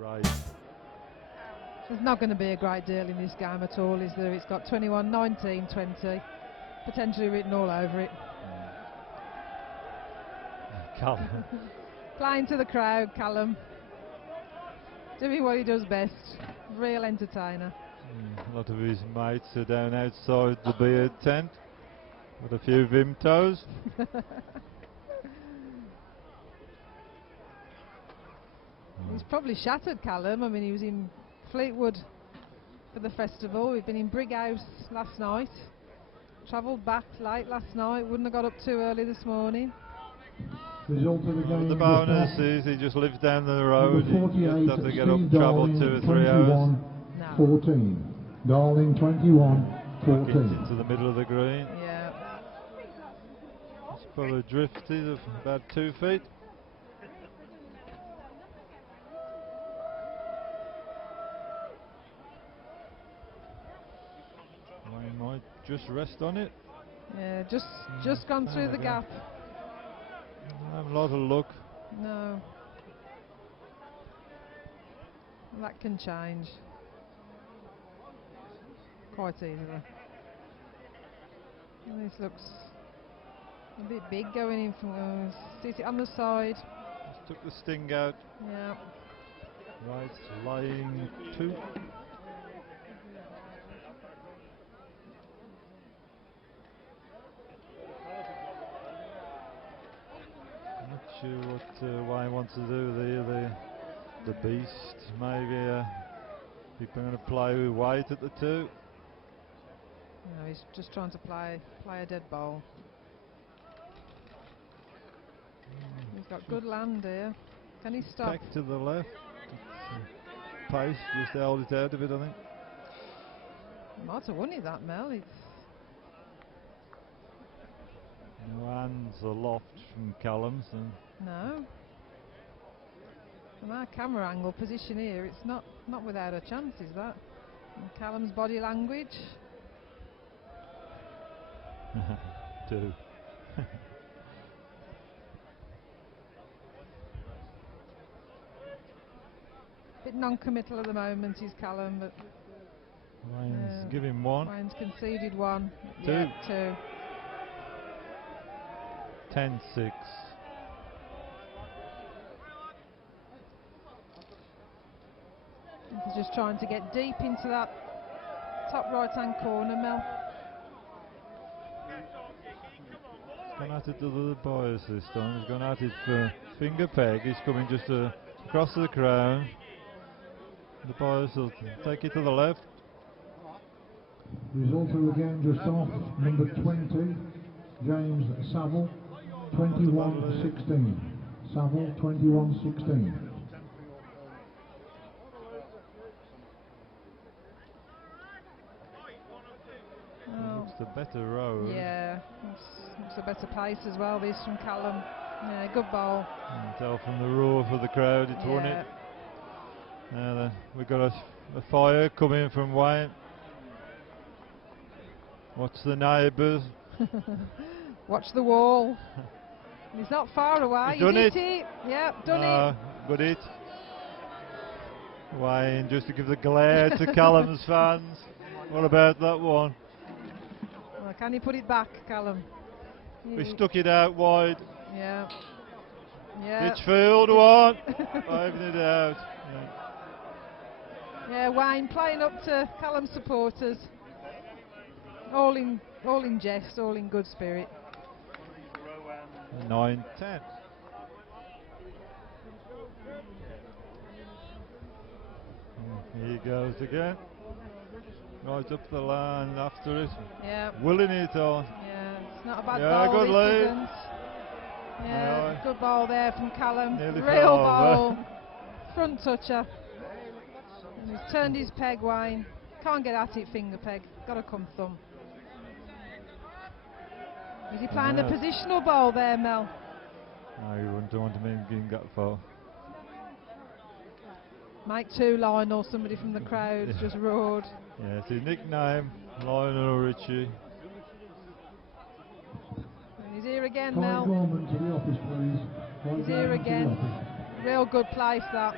Right. There's not going to be a great deal in this game at all, is there? It's got 21, 19, 20, potentially written all over it. Callum. Playing to the crowd, Callum. Doing what he does best. Real entertainer. A lot of his mates are down outside the beer tent with a few Vimtos. He's probably shattered, Callum. I mean, he was in Fleetwood for the festival. We've been in Brighouse last night. Travelled back late last night. Wouldn't have got up too early this morning. Result of the game. The bonus is he just lives down the road. He just have to get up, Steve travel Darling, 2 or 3 hours. 14. Darling 21, 14. Into the middle of the green. Yeah. It's probably drifted of about 2 feet. Wayne might just rest on it. Yeah, just gone through the gap. Have a lot of luck. No. That can change quite easily. And this looks a bit big going in from sit it on the side. Just took the sting out. Yeah. Right, lying 2. Not sure what Wayne wants to do there. The beast, maybe people are going to play with weight at the 2. No, he's just trying to play a dead ball. He's got good land here. Can he stop? Back to the left. Pace, just held it out a bit, I think. Might have won it, that Mel. It's No hands aloft from Callum. no. From our camera angle position here, it's not without a chance, is that? And Callum's body language. 2. Bit non-committal at the moment, is Callum, but Wayne's giving 1. Wayne's conceded 1. 2. Yeah, 2. 10-6. He's just trying to get deep into that top right-hand corner, Mel. He's gone at it to the bias this time. He's gone at it for finger peg. He's coming just across the crown. The bias will take it to the left. Result of the game just off. Number 20, James Seville, 21-16. Seville 21-16. It's a better road. Yeah, it's a better pace as well, this from Callum. Yeah, good ball. You can tell from the roar for the crowd, it's won it. Now then, we've got a fire coming from Wayne. Watch the neighbours. Watch the wall. He's not far away. He's done it. Yeah, done it. Good hit. Wayne just to give the glare to Callum's fans. What about that one? Well, can he put it back, Callum? We stuck it out wide. Yeah. Yeah. Ditchfield one. Waving it out. Yeah, Wayne playing up to Callum's supporters. All in jest, all in good spirit. 9-10. Here he goes again. Right up the line after it. Yeah. Willing it on. Yeah, it's not a bad ball. Good lead. Yeah, good ball there from Callum. Nearly Real fell ball. over. Front toucher. And he's turned his peg, Wayne. Can't get at it, finger peg. Got to come thumb. Is he playing a positional ball there, Mel? No, you wouldn't want him in getting that far. Mike 2 Lionel, somebody from the crowd just roared. Yeah, it's his nickname, Lionel Richie. And he's here again, Clive Mel. Gorman to the office, please. He's here again. Real good place, that.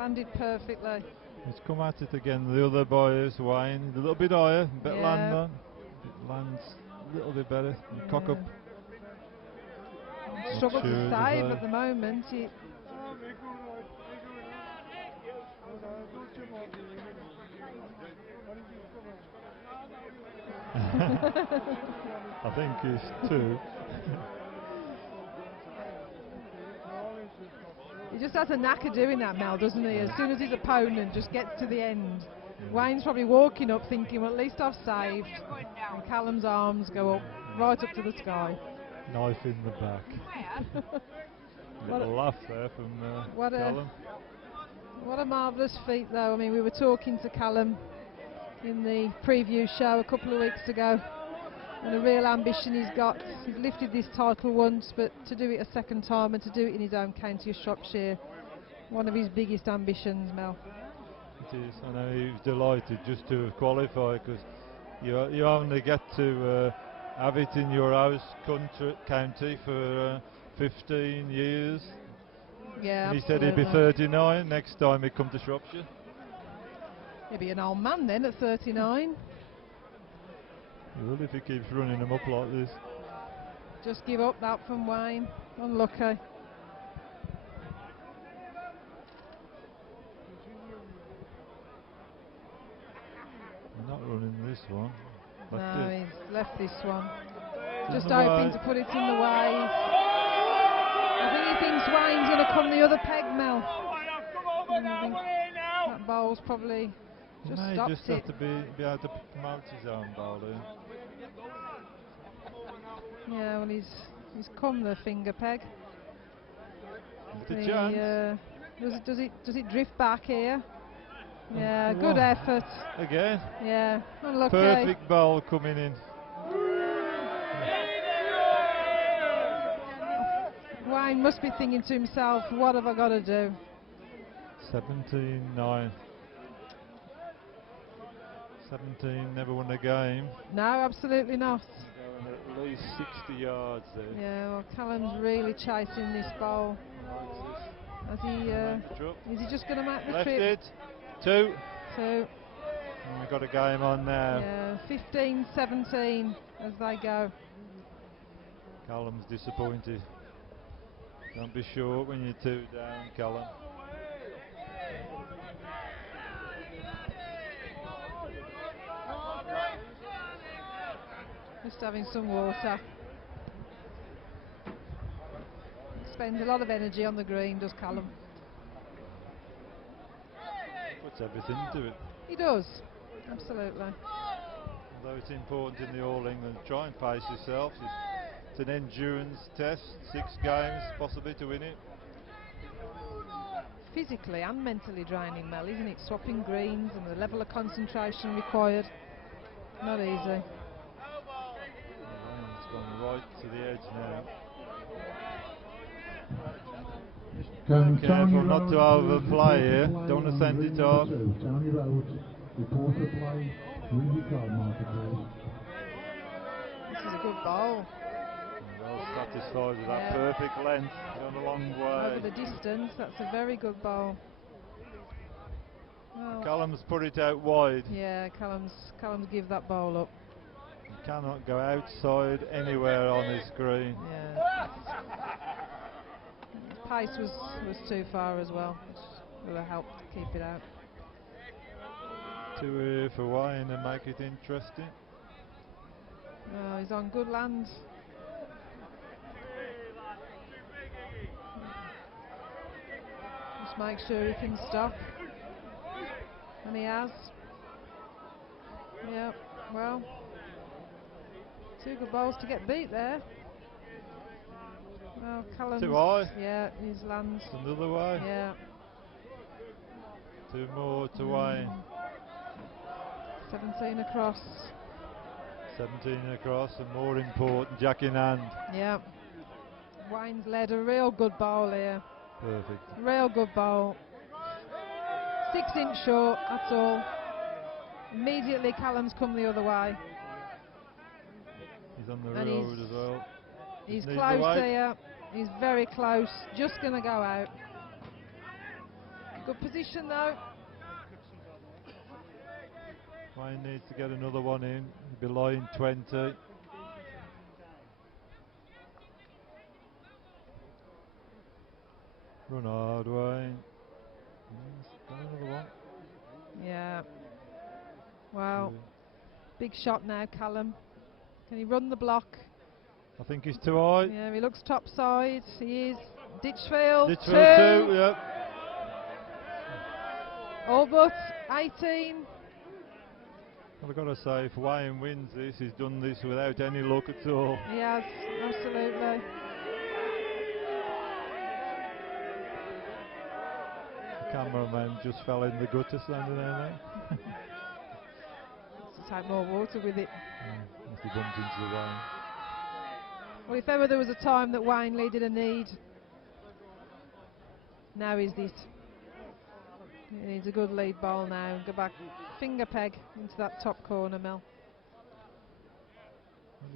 landed perfectly. He's come at it again. The other boys, Wayne, a little bit higher, bit land on. It lands a little bit better. And cock up. Struggle to sure save as at the moment. I think he's 2. He just has a knack of doing that, Mel, doesn't he? As soon as his opponent just gets to the end, Wayne's probably walking up thinking, well, at least I've saved. And Callum's arms go up, right up to the sky. Knife in the back. Little laugh there from Callum. What a marvellous feat, though. I mean, we were talking to Callum in the preview show a couple of weeks ago, and a real ambition he's got. He's lifted this title once, but to do it a second time and to do it in his own county of Shropshire, one of his biggest ambitions, Mel. It is. I know he was delighted just to qualify, because you only get to have it in your house county for 15 years. Yeah, and he absolutely. said he'd be 39 next time he come to Shropshire. He'll be an old man then at 39. Well, if he keeps running them up like this. Just give up that from Wayne. Unlucky. We're not running this one. No, he's left this one. In Just the hoping way. to put it in the way. I think he thinks Wayne's going to come the other peg, Mel. And I think that bowl's probably He just may stopped just it. have to be able to promote his own bowling. Yeah, well, he's come the finger peg. With a chance. Does it drift back here? Yeah, good Wow. effort. Again. Yeah, unlucky. Perfect bowl coming in. Wayne must be thinking to himself, what have I got to do? 17-9. 17 never won a game. No, absolutely not. Going at least 60 yards there. Yeah, well, Callum's really chasing this bowl. Is he just going to make the Left trip? it. 2. 2. And we've got a game on now. Yeah, 15-17 as they go. Callum's disappointed. Don't be short when you're 2 down, Callum. Just having some water. Spends a lot of energy on the green, does Callum? Puts everything into it. He does, absolutely. Although it's important in the All England, try and pace yourself. It's an endurance test, 6 games possibly to win it. Physically and mentally draining, Mel, isn't it? Swapping greens and the level of concentration required. Not easy. It's gone right to the edge now. Careful not to overplay here. Don't want to send it off. Tony Rhodes, reporter play, read your card marker, please. This is a good bowl. Well satisfied with that perfect length. Gone a long way. Over the distance, that's a very good bowl. Well, Callum's put it out wide. yeah, Callum's give that bowl up. He cannot go outside anywhere on his screen. Yeah. Pace was too far as well, which will have helped keep it out. 2 here for Wayne and make it interesting. Oh, he's on good land. Just make sure he can stop. And he has. Yep, well, 2 good bowls to get beat there. Well, Callum's, Too high. yeah, his lands. Another way. Yeah. 2 more to Wayne. 17 across. 17 across, and more important, jack in hand. Yeah. Wayne's led a real good bowl here. Perfect. Real good bowl. 6 inch short, that's all. Immediately Callum's come the other way. He's on the And road as well. He's Needs the close weight. here. He's very close. Just going to go out. Good position though. Wayne needs to get another one in. Below 20. Run hard, Wayne. Another one. Yeah. Wow. Big shot now, Callum. Can he run the block? I think he's too high. Yeah, he looks top side. He is. Ditchfield, Ditchfield 2, yep. All but 18. Well, I've got to say, if Wayne wins this, he's done this without any luck at all. He has, absolutely. The cameraman just fell in the gutter standing there now. To take more water with it. If he bumped into the Wayne. Well, if ever there was a time that Wayne needed a need, now is it. He needs a good lead ball now. Go back, finger peg into that top corner, Mel.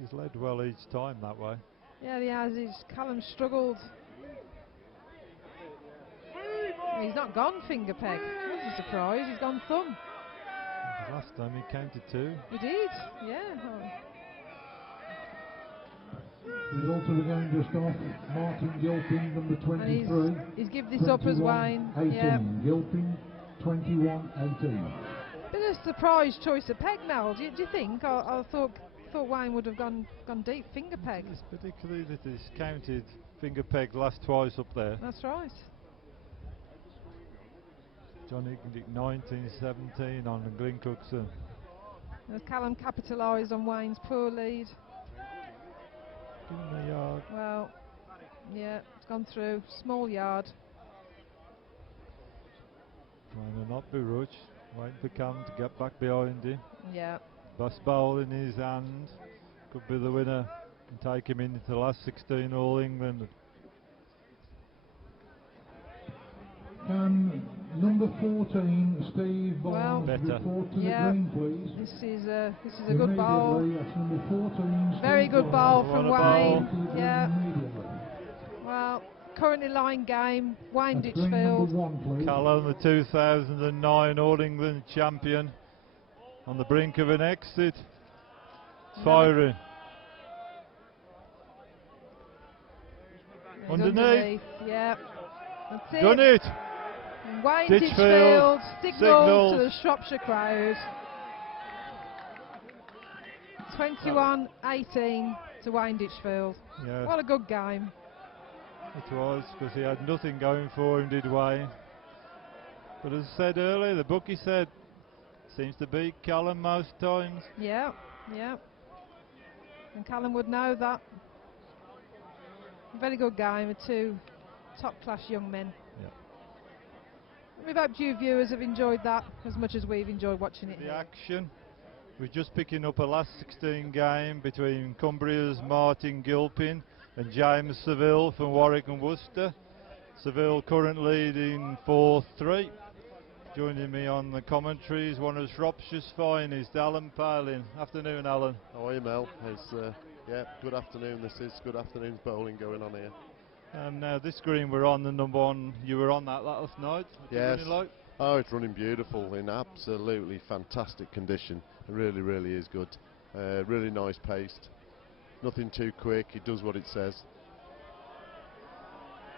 He's led well each time that way. Yeah, he has. Callum struggled. He's not gone finger peg. That's a surprise. He's gone thumb. Last time he counted 2. He did, yeah. Oh. Result of the game just off. Martin Gilpin, number 23. He's give this up as Wayne. 18. Yeah. Gilpin, 21-18. Bit of a surprise choice of peg, Mel. Do you think? I thought Wayne would have gone deep finger peg. It's particularly that he's counted finger peg last twice up there. That's right. Johnny 19-17 on Glyn Cookson. As Callum capitalised on Wayne's poor lead. Give him a yard. Well, yeah, it's gone through. Small yard. Trying to not be rushed. Waiting for Cam to get back behind him. Yeah. Best ball in his hand. Could be the winner. And take him into the last 16 All England. Can number 14, Steve Barnes, Well, report to yeah, the green, please? This is a good ball. That's number 14, Very Steve good Barnes. ball from What a ball. Wayne. Yeah. Immediately. Well, currently line game. Wayne That's green number Ditchfield. 1, please. Callum, the 2009 All England champion, on the brink of an exit. Firing. Underneath. Yeah. That's it. Done it. Wayne Ditchfield, Ditchfield, signal to signals. the Shropshire crowd. 21-18 to Wayne Ditchfield. Yeah, What a good game. it was, because he had nothing going for him, did Wayne. But as I said earlier, the bookie said, seems to beat Callum most times. Yeah, yeah. And Callum would know that. Very good game with two top-class young men. Yeah. We've hoped you viewers have enjoyed that as much as we've enjoyed watching it. The action. We're just picking up a last 16 game between Cumbria's Martin Gilpin and James Seville from Warwick and Worcester. Seville currently leading 4-3. Joining me on the commentary is one of Shropshire's finest, Alan Palin. Afternoon, Alan. How are you, Mel? Yeah, good afternoon. This is good afternoon bowling going on here. And now this green we're on, the number 1, you were on that last night. What's it Yes. running like? Oh, it's running beautiful, in absolutely fantastic condition. It really, really is good. Really nice paced. Nothing too quick. It does what it says.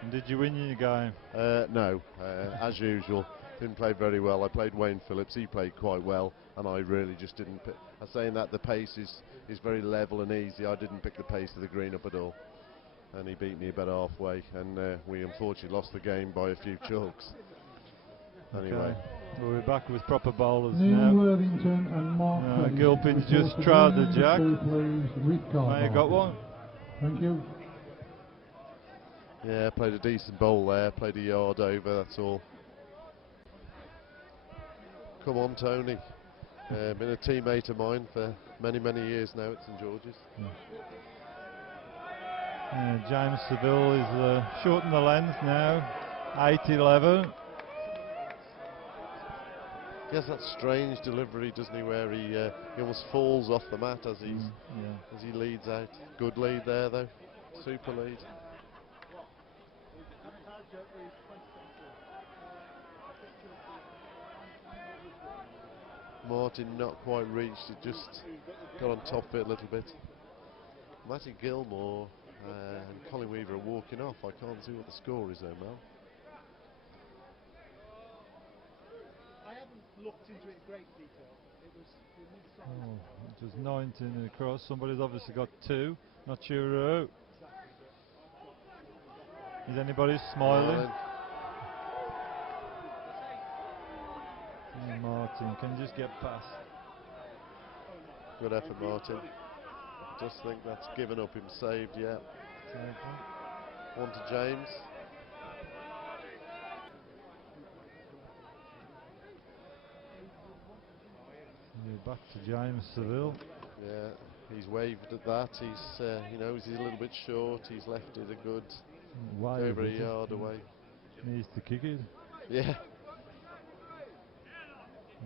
And did you win your game? No, as usual. Didn't play very well. I played Wayne Phillips. He played quite well, and I really just didn't pick. I'm saying that the pace is very level and easy. I didn't pick the pace of the green up at all, and he beat me about halfway, and we unfortunately lost the game by a few chalks. Anyway. Okay. We'll be back with proper bowlers Neil now. Worthington and Mark Ferris. Gilpin's Report just to tried the green, jack. please, Rick Now you Carter. got one. Thank you. Yeah, played a decent bowl there. Played a yard over. That's all. Come on, Tony. Been a teammate of mine for many, many years now at St George's. James Seville is shorting the length now, 8-11. He has that strange delivery, doesn't he, where he almost falls off the mat as as he leads out. Good lead there, though. Super lead. Martin not quite reached it, just got on top of it a little bit. Matty Gilmore and Colin Weaver are walking off. I can't see what the score is there, Mel. I haven't looked into it in great detail. It was Just 19 across. Somebody's obviously got 2. Not sure who. Is anybody smiling? Martin can just get past. Good effort, Martin. Just think that's given up him saved, yeah. One to James. Back to James Seville. Yeah, he's waved at that. He's, he knows he's a little bit short. He's left it a good over a yard away. Needs to kick it. Yeah.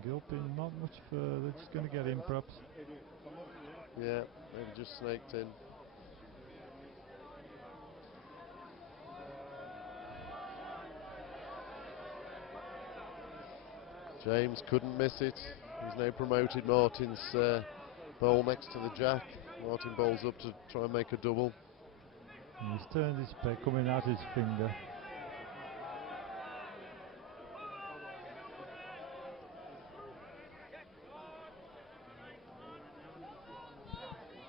Gilpin not much further. Just going to get in, perhaps. Yeah, they've just snaked in. James couldn't miss it. He's now promoted Martin's bowl next to the jack. Martin bowls up to try and make a double. And he's turned his peg, coming out his finger.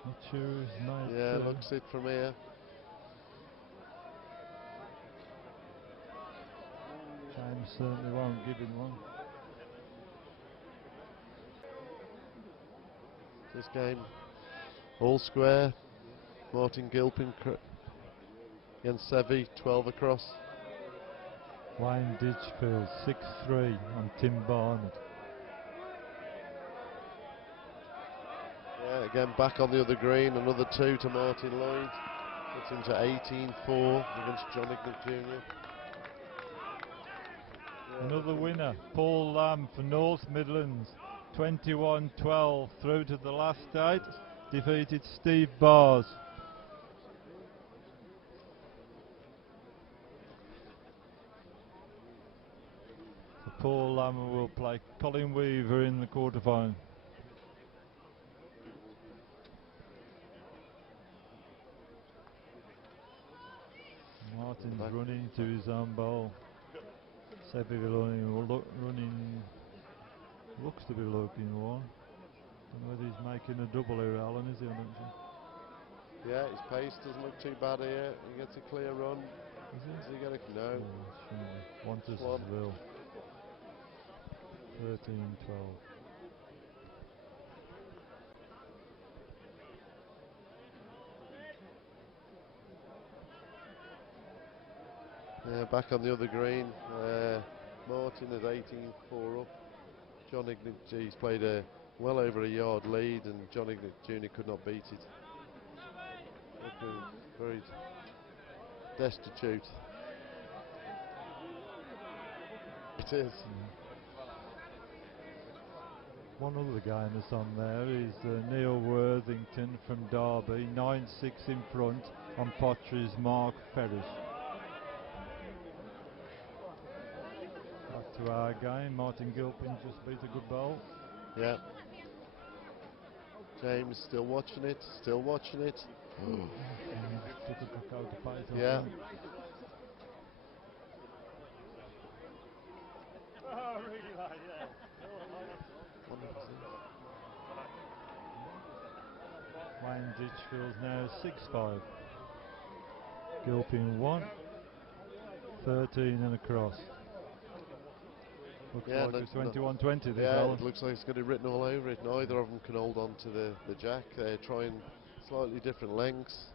Not sure who's made. Yeah, looks it from here. James certainly won't give him one. This game all square. Martin Gilpin against Seville, 12 across. Wayne Ditchfield 6-3 on Tim Barnard. Yeah, again back on the other green, another 2 to Martin Lloyd. It's into 18-4 against John Ignitt Jr. Yeah, Another winner, Paul Lamb for North Midlands. 21-12 through to the last 8. Defeated Steve Bars. So Paul Lamb will play Colin Weaver in the quarterfinal. Martin's running to his own bowl. Seville running. Looks to be looking one. Don't know whether he's making a double here, Alan, is he? I'm not sure. Yeah, his pace doesn't look too bad here. He gets a clear run. Is he going to? No. One to Seville. 13-12. Yeah, back on the other green. Martin is 18-4 up. John Ignitt, he's played a well over a yard lead, and John Ignitt Jr. could not beat it. Looking very destitute. It is. One other guy that's on there is Neil Worthington from Derby, 9-6 in front on Pottery's Mark Ferris. Back to our game, Martin Gilpin just beat a good bowl. Yeah. James still watching it, still watching it. Yeah. Wayne Ditchfield's now 6-5. Gilpin 1, 13 and across. Looks Yeah, like it's 21-20 this yeah, Alan. it looks like it's got it written all over it. Neither of them can hold on to the jack. They're trying slightly different lengths.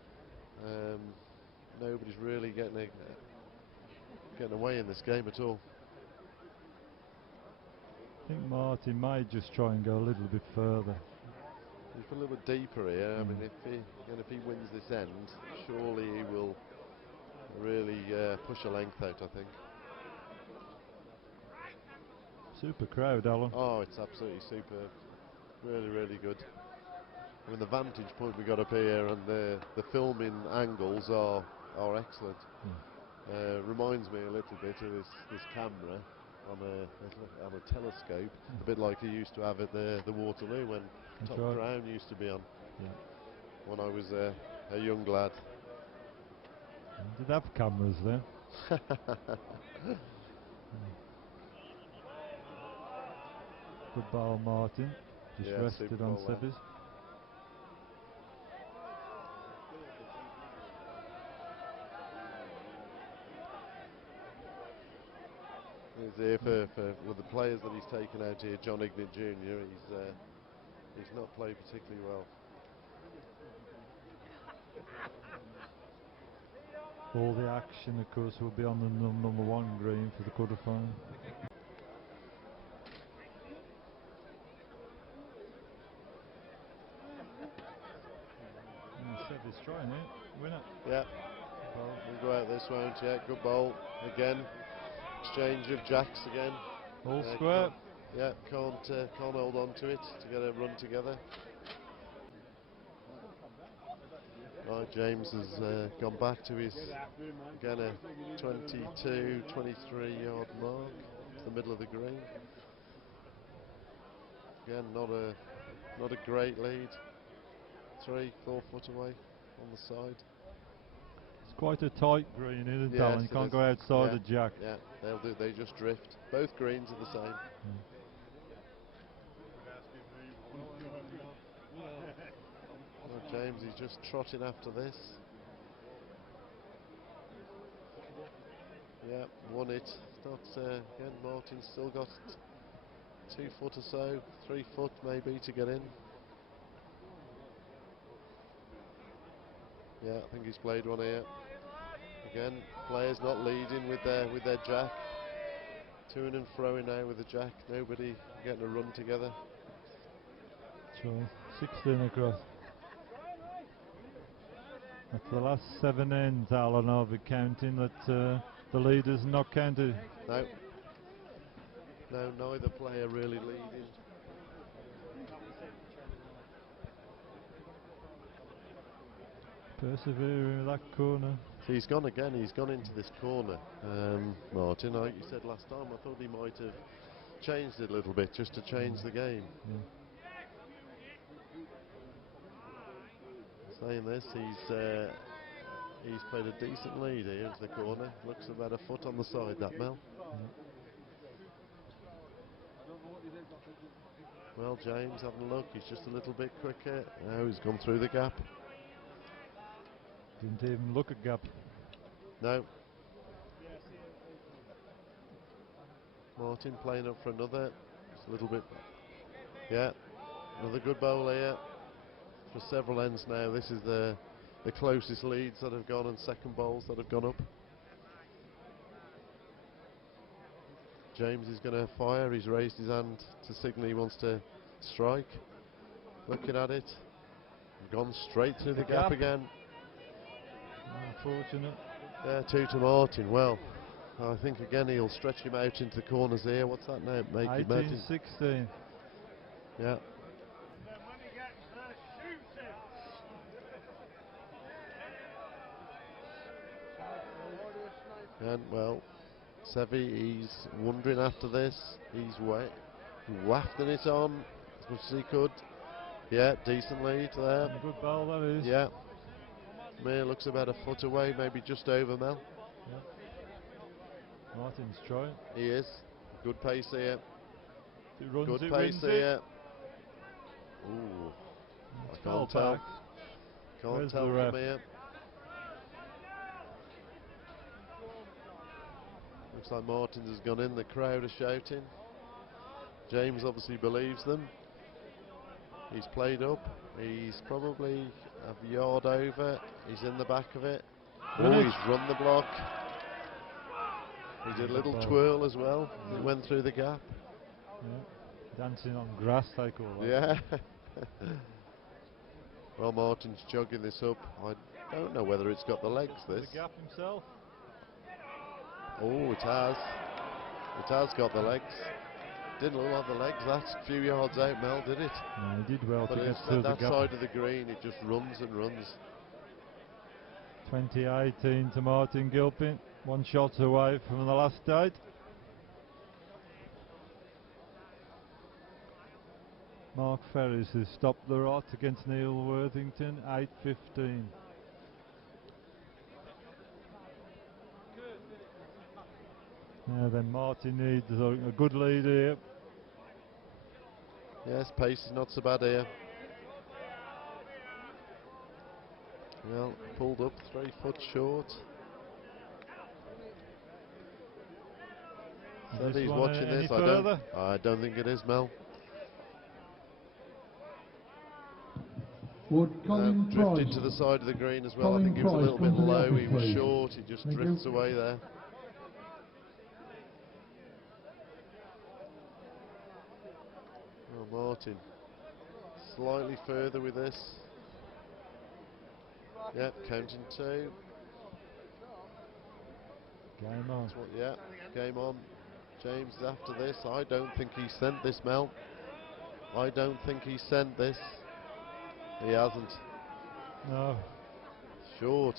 Nobody's really getting away in this game at all. I think Martin may just try and go a little bit further. He's put a little bit deeper here. I mean, if he wins this end, surely he will really push a length out, I think. Super crowd, Alan. Oh, it's absolutely superb. Really, really good. I mean, the vantage point we got up here and the filming angles are excellent. Reminds me a little bit of this camera on a telescope, a bit like he used to have at the Waterloo when That's Top right. Crown used to be on Yeah. when I was a young lad. Did have cameras then. Good ball, Martin. Just Yeah, rested super on ball there. Seville. He's here for with the players that he's taken out here. John Ignat Jr. He's not played particularly well. All the action, of course, will be on the number 1 green for the quarterfinal. Seville's trying it. Winner. Yeah. Well, we'll go out this won't yet. Good bowl again. Exchange of jacks again. All square. Can't hold on to it to get a run together. Right, James has gone back to his again a 22, 23 yard mark. It's the middle of the green. Again, not a great lead. 3, 4 foot away on the side. It's quite a tight green, isn't it, Yes, Alan? You it can't is. go outside Yeah, the jack. Yeah, they'll do. They just drift. Both greens are the same. Well, James, he's just trotting after this. Yeah, won it. Not again. Martin's still got 2 foot or so, 3 foot maybe to get in. Yeah, I think he's played one here. Again, players not leading with their jack. To-ing and fro-ing now with the jack. Nobody getting a run together. That's right. 16 across. That's the last 7 ends, Alan, I'll be counting that the leaders not counted. No, neither player really leading. Persevering with that corner. So he's gone again. He's gone into this corner. Martin, like you said last time, I thought he might have changed it a little bit just to change the game. Yeah. Saying this, he's played a decent lead here into the corner. Looks about a foot on the side, that Mel. Well, James having a look. He's just a little bit quicker. Now he's gone through the gap. Didn't even look at gap. No. Martin playing up for another. Just a little bit. Yeah. Another good bowl here. For several ends now. This is the closest leads that have gone and second bowls that have gone up. James is going to fire. He's raised his hand to signal he wants to strike. Looking at it. Gone straight through the gap again. Unfortunate. 2 to Martin. Well, I think again he'll stretch him out into the corners here. What's that now? Make it 18-16. Yeah. And well, Seville, he's wondering after this. He's wafting it on as much as he could. Yeah, decent lead there. Good ball that is. Yeah. Mir looks about a foot away, maybe just over Mel. Yeah. Martin's trying. He is. Good pace here. It runs, Good it pace wins here. Ooh. I can't tell. Back. Can't Where's tell the from ref? here. Looks like Martins has gone in. The crowd are shouting. James obviously believes them. He's played up. He's probably a yard over. He's in the back of it. Oh, he's run the block. He did a little twirl as well. He went through the gap. Yeah. Dancing on grass, they call that. Yeah. Well, Martin's jogging this up. I don't know whether it's got the legs, this. The gap himself. Oh, it has. It has got the legs. Didn't look like the legs that few yards out, Mel, did it? No, he did well But to get it's through that the gap. side of the green, it just runs and runs. 20-18 to Martin Gilpin. 1 shot away from the last 8. Mark Ferris has stopped the rot against Neil Worthington, 8-15. Now then, Martin needs a good lead here. Yes, pace is not so bad here. Well, pulled up 3 foot short. So he's watching this. I don't think it is, Mel. Would Colin drifted Price. to the side of the green as well. Colin I think he was a Price, little bit come to the low. office, He was please. short. He just Thank drifts you. away there. Oh, Martin. Slightly further with this. Yep, counting 2. Game on. Yeah, game on. James is after this. I don't think he sent this, Mel. I don't think he sent this. He hasn't. No. Short.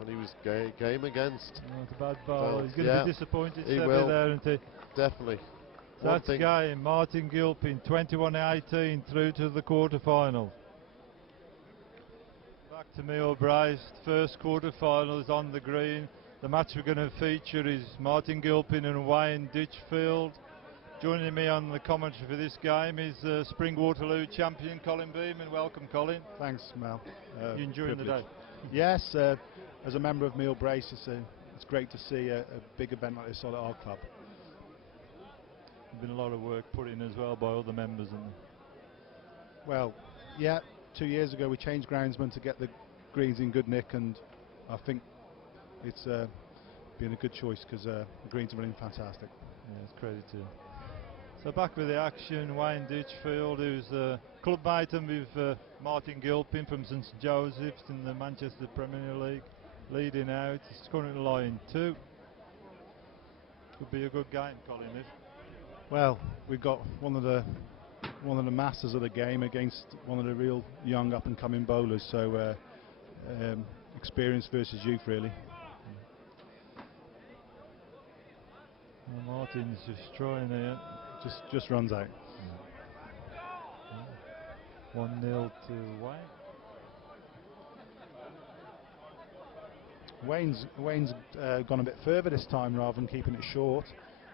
And he was game against. No, it's a bad ball. So, He's going to be disappointed. He Seville will. there, isn't he? Definitely. So that's game. Martin Gilpin, 21-18 through to the quarter-final. Back to me, Bryce. First quarter-final is on the green. The match we're going to feature is Martin Gilpin and Wayne Ditchfield. Joining me on the commentary for this game is Spring Waterloo champion Colin Beeman. Welcome, Colin. Thanks, Mel. You enjoying the day? Yes, as a member of Meal Brace, it's great to see a big event like this at our club. There's been a lot of work put in as well by other members. Well, yeah, 2 years ago we changed groundsman to get the greens in good nick, and I think it's been a good choice because the greens are running fantastic. Yeah, it's credit to him. So back with the action, Wayne Ditchfield, who's club mate with Martin Gilpin from St Joseph's in the Manchester Premier League, leading out. He's currently line 2. Could be a good game, Colin. Well, we've got one of the masters of the game against one of the real young up-and-coming bowlers. So experience versus youth, really. Well, Martin's just trying here. Just runs out. 1-0 to Wayne. Wayne's gone a bit further this time rather than keeping it short.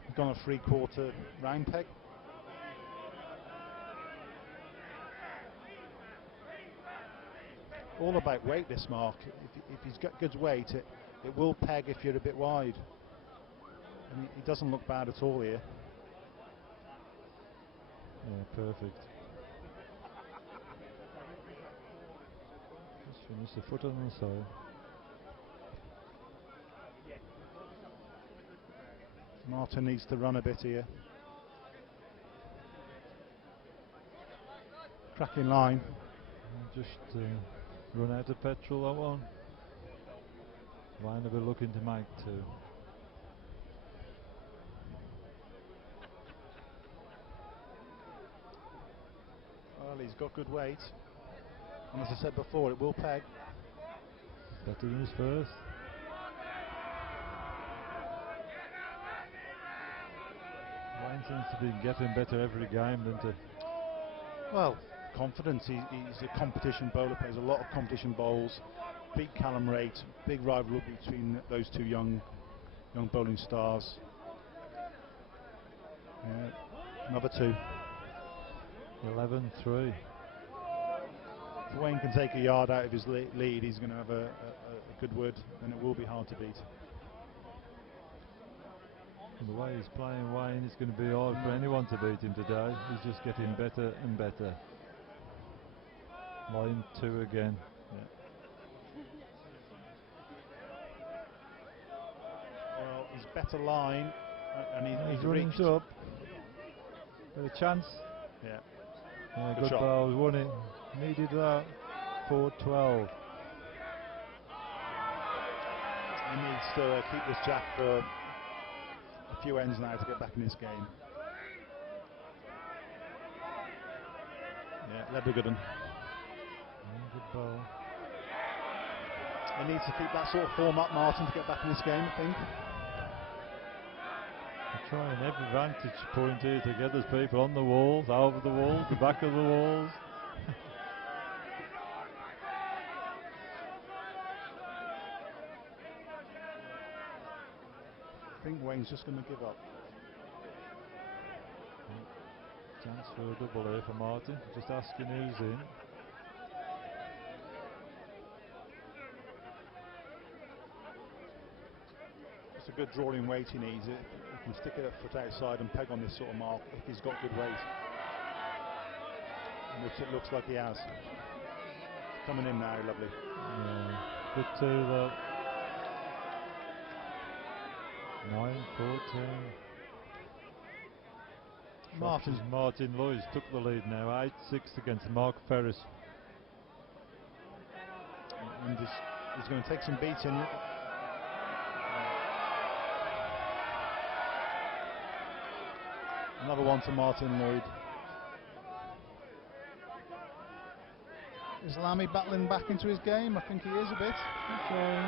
He's gone a 3/4 round peg. All about weight, this mark. If he's got good weight, it will peg if you're a bit wide. And he doesn't look bad at all here. Yeah, perfect. Just finish the foot on the side. Martin needs to run a bit here. Cracking line. Just run out of petrol, that one. Wayne will be looking to make 2. Well, he's got good weight, and as I said before, it will peg. Better than his first. Wayne seems to be getting better every game, doesn't he? Well, confidence. He's a competition bowler, plays a lot of competition bowls. Beat Callum Wraight, big rivalry between those two young bowling stars. Another 2. 11-3. If Wayne can take a yard out of his lead, he's going to have a good word, and it will be hard to beat. And the way he's playing, Wayne, it's going to be hard for anyone to beat him today. He's just getting better and better. Line 2 again. Well, he's better line, and he's running reached up. Got a chance. Yeah. Good shot. ball, won it. Needed that. 4-12. He needs to keep this chap for a few ends now to get back in this game. Yeah, that'd be good one. Good ball. He needs to keep that sort of form up, Martin, to get back in this game, I think. Trying every vantage point here to get those people on the walls, over the walls, the back of the walls. I think Wayne's just going to give up. Chance for a double here for Martin. Just asking who's in. It's a good drawing weight he needs. He can stick a foot outside and peg on this sort of mark if he's got good weight. Which it looks like he has. Coming in now, lovely. Yeah. Good two though. 9-14. Martin Lloyd took the lead now, 8-6 against Mark Ferris. And he's going to take some beating. Another one to Martin Lloyd. Is Lammy battling back into his game? I think he is a bit. Okay.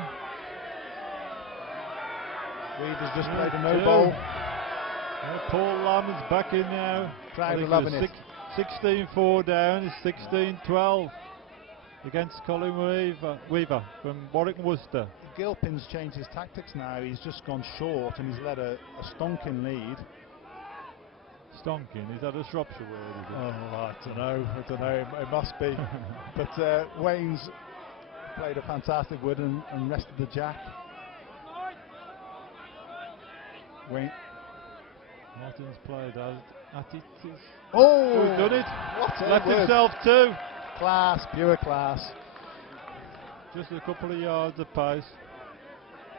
Weaver's just played a no ball. Paul Lammy's back in now. Crowd are loving it. 16-4 down, it's 16-12 against Colin Weaver from Warwick and Worcester. Gilpin's changed his tactics now. He's just gone short and he's led a stonking lead. Stonking, is that a Shropshire word? Is it? Oh, I don't know. It must be. But Wayne's played a fantastic wood and rested the jack. Wayne. Martin's played at it. Oh, he's done it. What Left himself too. Class, pure class. Just a couple of yards of pace.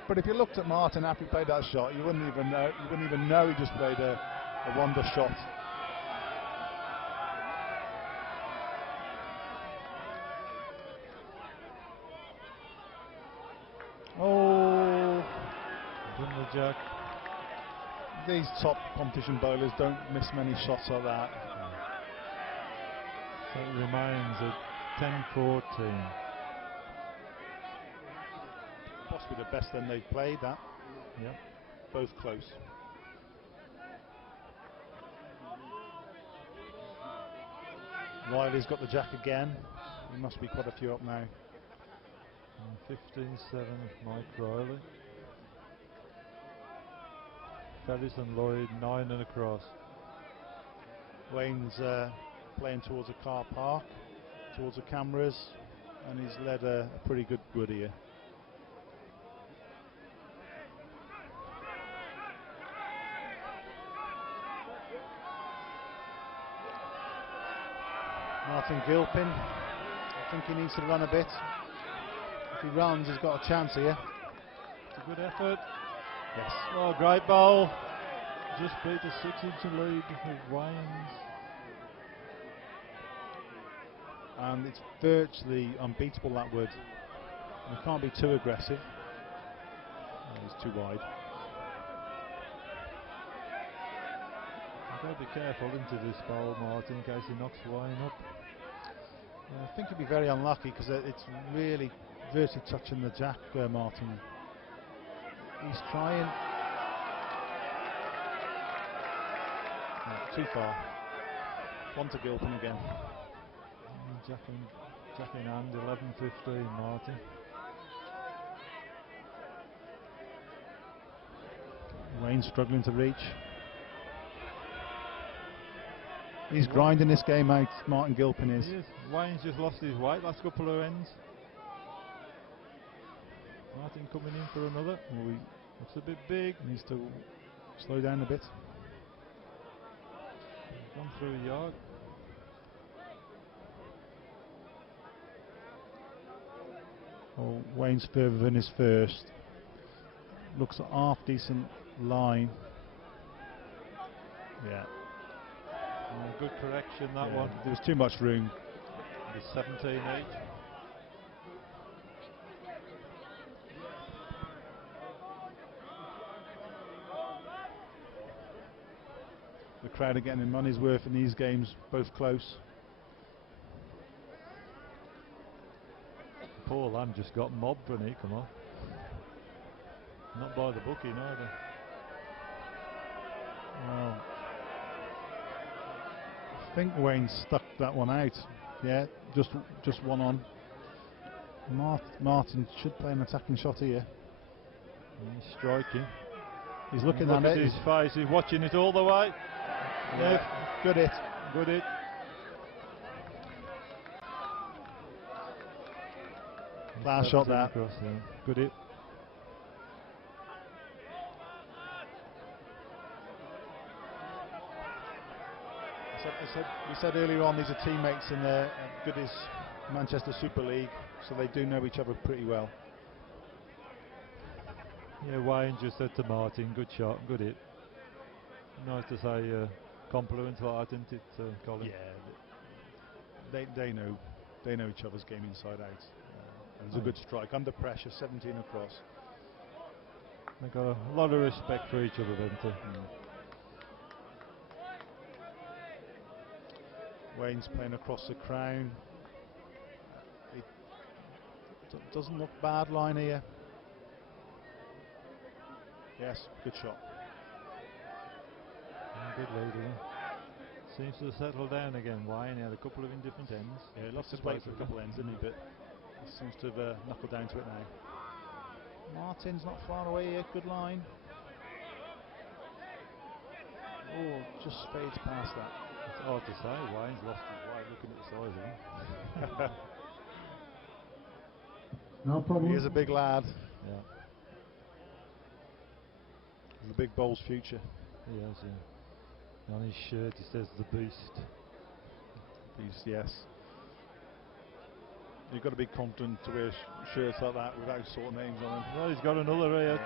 But if you looked at Martin after he played that shot, you wouldn't even know he just played a wonder shot. Oh, done the jack. These top competition bowlers don't miss many shots like that. So it remains at 10-14. Possibly the best then they've played that. Yep. Both close. Riley's got the jack again. There must be quite a few up now. 15-7 Mike Riley. Ferris and Lloyd 9 and across. Wayne's playing towards a car park, towards the cameras, and he's led a pretty good wood here. Martin Gilpin, I think he needs to run a bit. If he runs, he's got a chance here. It's a good effort. Yes. Oh, great bowl. Just beat the 6-inch lead of Wayne's. And it's virtually unbeatable, that wood. You can't be too aggressive. Oh, he's too wide. You've got to be careful into this bowl, Martin, in case he knocks Wayne up. Yeah, I think he'll be very unlucky because it's really virtually touching the jack, Martin. He's trying. No, too far. One to Gilpin again. Jack in hand, 11-15, Martin. Wayne's struggling to reach. He's grinding this game out, Martin Gilpin is. He is. Wayne's just lost his weight last couple of ends. Martin coming in for another. Oh, he looks a bit big. Needs to slow down a bit. Gone through a yard. Oh, Wayne's further than his first. Looks a half decent line. Yeah. Good correction, that one. There was too much room. It's 17 each. The crowd are getting their money's worth in these games, both close. Poor Lamb just got mobbed when he come off. Not by the bookie neither. Well, I think Wayne stuck that one out. Yeah, just one on. Martin should play an attacking shot here. He's striking. He's looking Look at his face. He's watching it all the way. Yeah, good hit. Good hit. Last shot that. Across, yeah. Good hit. We said earlier on these are teammates in the Goodies Manchester Super League, so they do know each other pretty well. Yeah, Wayne just said to Martin, good shot, good hit. Nice to say compliments like that, isn't it, Colin? Yeah, they know each other's game inside out. And it's a good strike under pressure, 17 across. They've got a lot of respect for each other, don't they? Wayne's playing across the crown. It doesn't look bad line here. Yes, good shot. Good lead, isn't it? Seems to have settled down again. Wayne, he had a couple of indifferent ends. Yeah, he lost his weight for a couple of ends, didn't he? But he seems to have knuckled down to it now. Martin's not far away here, good line. Oh, just spades past that. It's hard to say. Wayne's lost his way looking at the size of him. No problem. He is a big lad. Yeah, The big bowl's future. he has, yeah. On his shirt it says the Beast. Yes. You've got to be confident to wear shirts like that without sort of names on them. Well, he's got another here.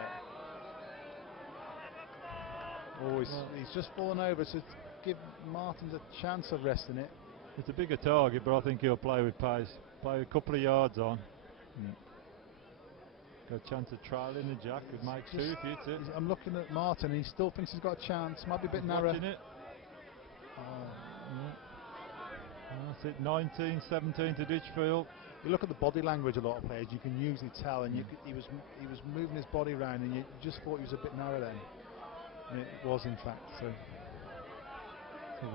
Oh, he's just fallen over, so to give Martins a chance of resting it. It's a bigger target, but I think he'll play with pace. Play a couple of yards on. Got a chance of trailing the jack. Could make two if he hits it. I'm looking at Martin, and he still thinks he's got a chance. Might be a bit narrow. Watching it. That's it. 19-17 to Ditchfield. You look at the body language of a lot of players. You can usually tell, and he was moving his body around, and you just thought he was a bit narrow then. And it was, in fact. So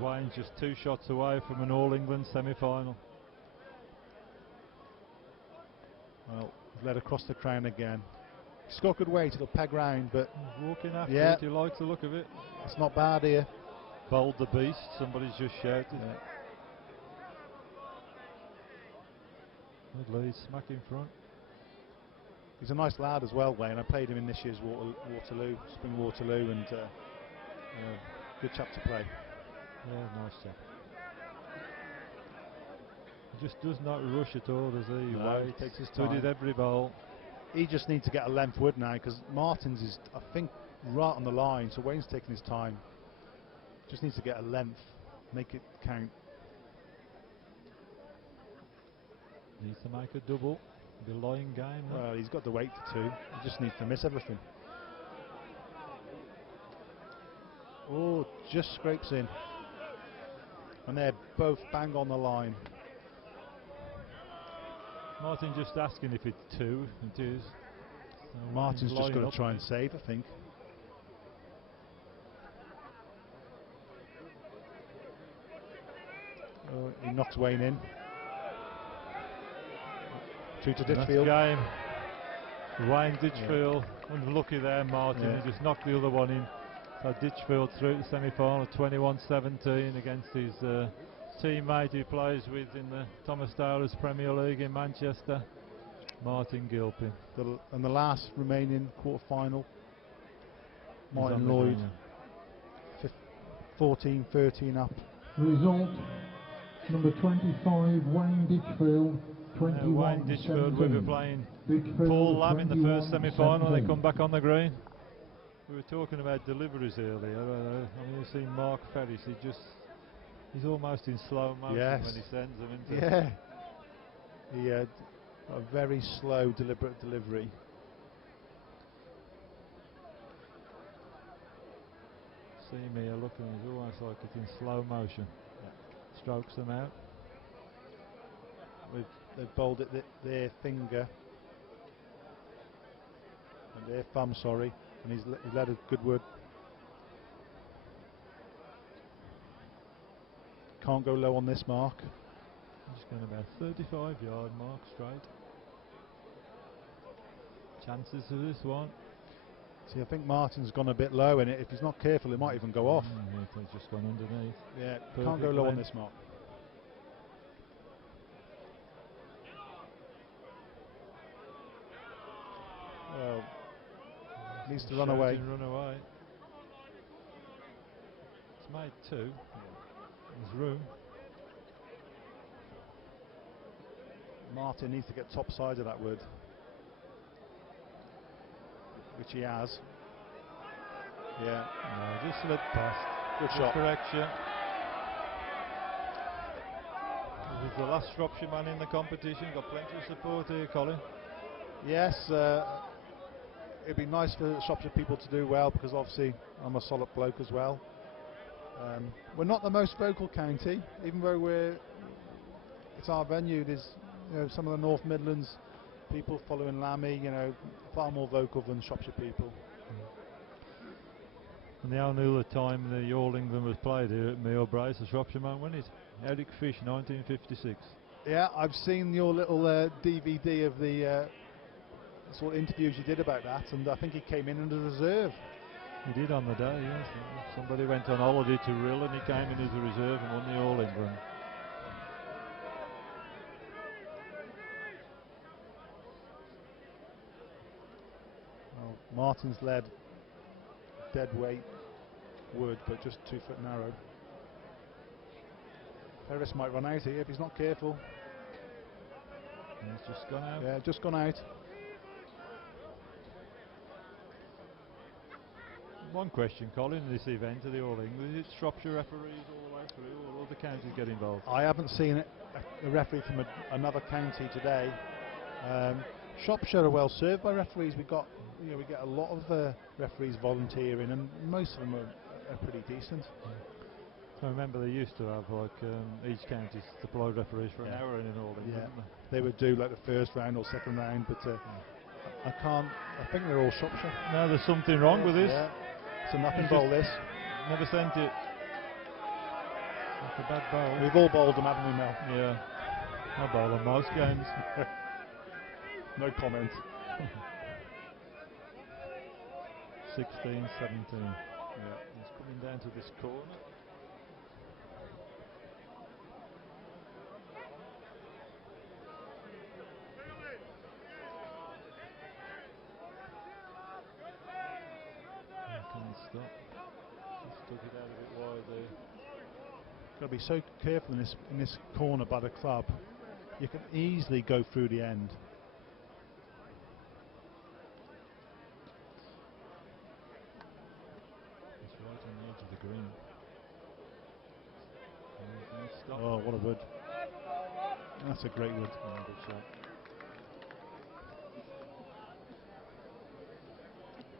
Wayne's just 2 shots away from an All-England semi-final. Well, led across the crown again. Score could wait, it'll peg round, but He's walking after it. He likes the look of it. It's not bad here. Bold the Beast. Somebody's just shouted. Good lead, smack in front. He's a nice lad as well, Wayne. I played him in this year's Waterloo, Spring Waterloo, and good chap to play. Yeah, nice chap. He just does not rush at all, does he? No, Waits, he takes his time. studied every ball. He just needs to get a length wood now, because Martins is, I think, right on the line, so Wayne's taking his time. Just needs to get a length, make it count. Needs to make a double. Be a lying game. No? Well, he's got the weight to 2. He just needs to miss everything. Oh, just scrapes in. And they're both bang on the line. Martin just asking if it's 2. It is. So Martin's just lining going up to try a and bit. save, I think. Oh, he knocks Wayne in. 2 to That's Ditchfield. game. Wayne Ditchfield, unlucky there, Martin. He just knocked the other one in. So Ditchfield through the semi-final, 21-17 against his teammate he plays with in the Thomas Taylor's Premier League in Manchester, Martin Gilpin. And the last remaining quarter-final, He's on Martin the Lloyd, green, 14-13 up. Result, number 25, Wayne Ditchfield, 21 Wayne Ditchfield, we were playing Ditchfield, Paul Lamb in the first 21, semi-final. They 17. come back on the green. We were talking about deliveries earlier. I mean, you've seen Mark Ferris. He's almost in slow motion when he sends them into. Yeah. He had a very slow, deliberate delivery. See me here looking. It's almost like it's in slow motion. Strokes them out. They've bowled it their finger and their thumb, sorry, and he's led a good wood. can't go low on this mark. Just going about 35-yard mark straight. Chances of this one. See, I think Martin's gone a bit low in it. If he's not careful, it might even go off. He's just gone underneath. Yeah, Perfect can't go low on length. this mark. Well, needs to run away. Run away. It's made two. There's room. Martin needs to get top side of that wood, which he has. Yeah. No, just slip past. Good shot. Correction. He was the last Shropshire man in the competition. Got plenty of support here, Colin. Yes, it'd be nice for Shropshire people to do well, because obviously I'm a solid bloke as well. We're not the most vocal county, even though it's our venue. There's some of the North Midlands people following Lammy, far more vocal than Shropshire people. And the only other time the All England was played here at Meal Brace, the Shropshire man won it. Eric Fish, 1956. Yeah, I've seen your little DVD of the sort of interviews you did about that, and I think he came in as a reserve. He did on the day, yes. Somebody went on holiday to Rill and he came in as a reserve and won the All England. Well, Martin's led dead weight wood, but just 2 foot narrow. Ferris might run out here if he's not careful. And he's just gone out. Yeah, just gone out. One question, Colin, in this event of the All England, is it Shropshire referees all the way through, or other counties get involved? I haven't seen a referee from another county today. Shropshire are well served by referees. We get a lot of referees volunteering, and most of them are pretty decent. I remember they used to have each county supply referees for an hour in an All England. Yeah, they would do like the first round or second round, but I think they're all Shropshire. No, there's something wrong with this. Yeah. So nothing bowl this. Never sent it. That's a bad bowl. We've all bowled them, haven't we, Mel? Yeah. I bowl on most games. No comment. 16, 17. Yeah. He's coming down to this corner. Stop. Just took it out a bit wide there. Got to be so careful in this corner by the club. You can easily go through the end. It's right on the edge of the green. Stop. Oh, what a wood! That's a great wood. Yeah, good shot.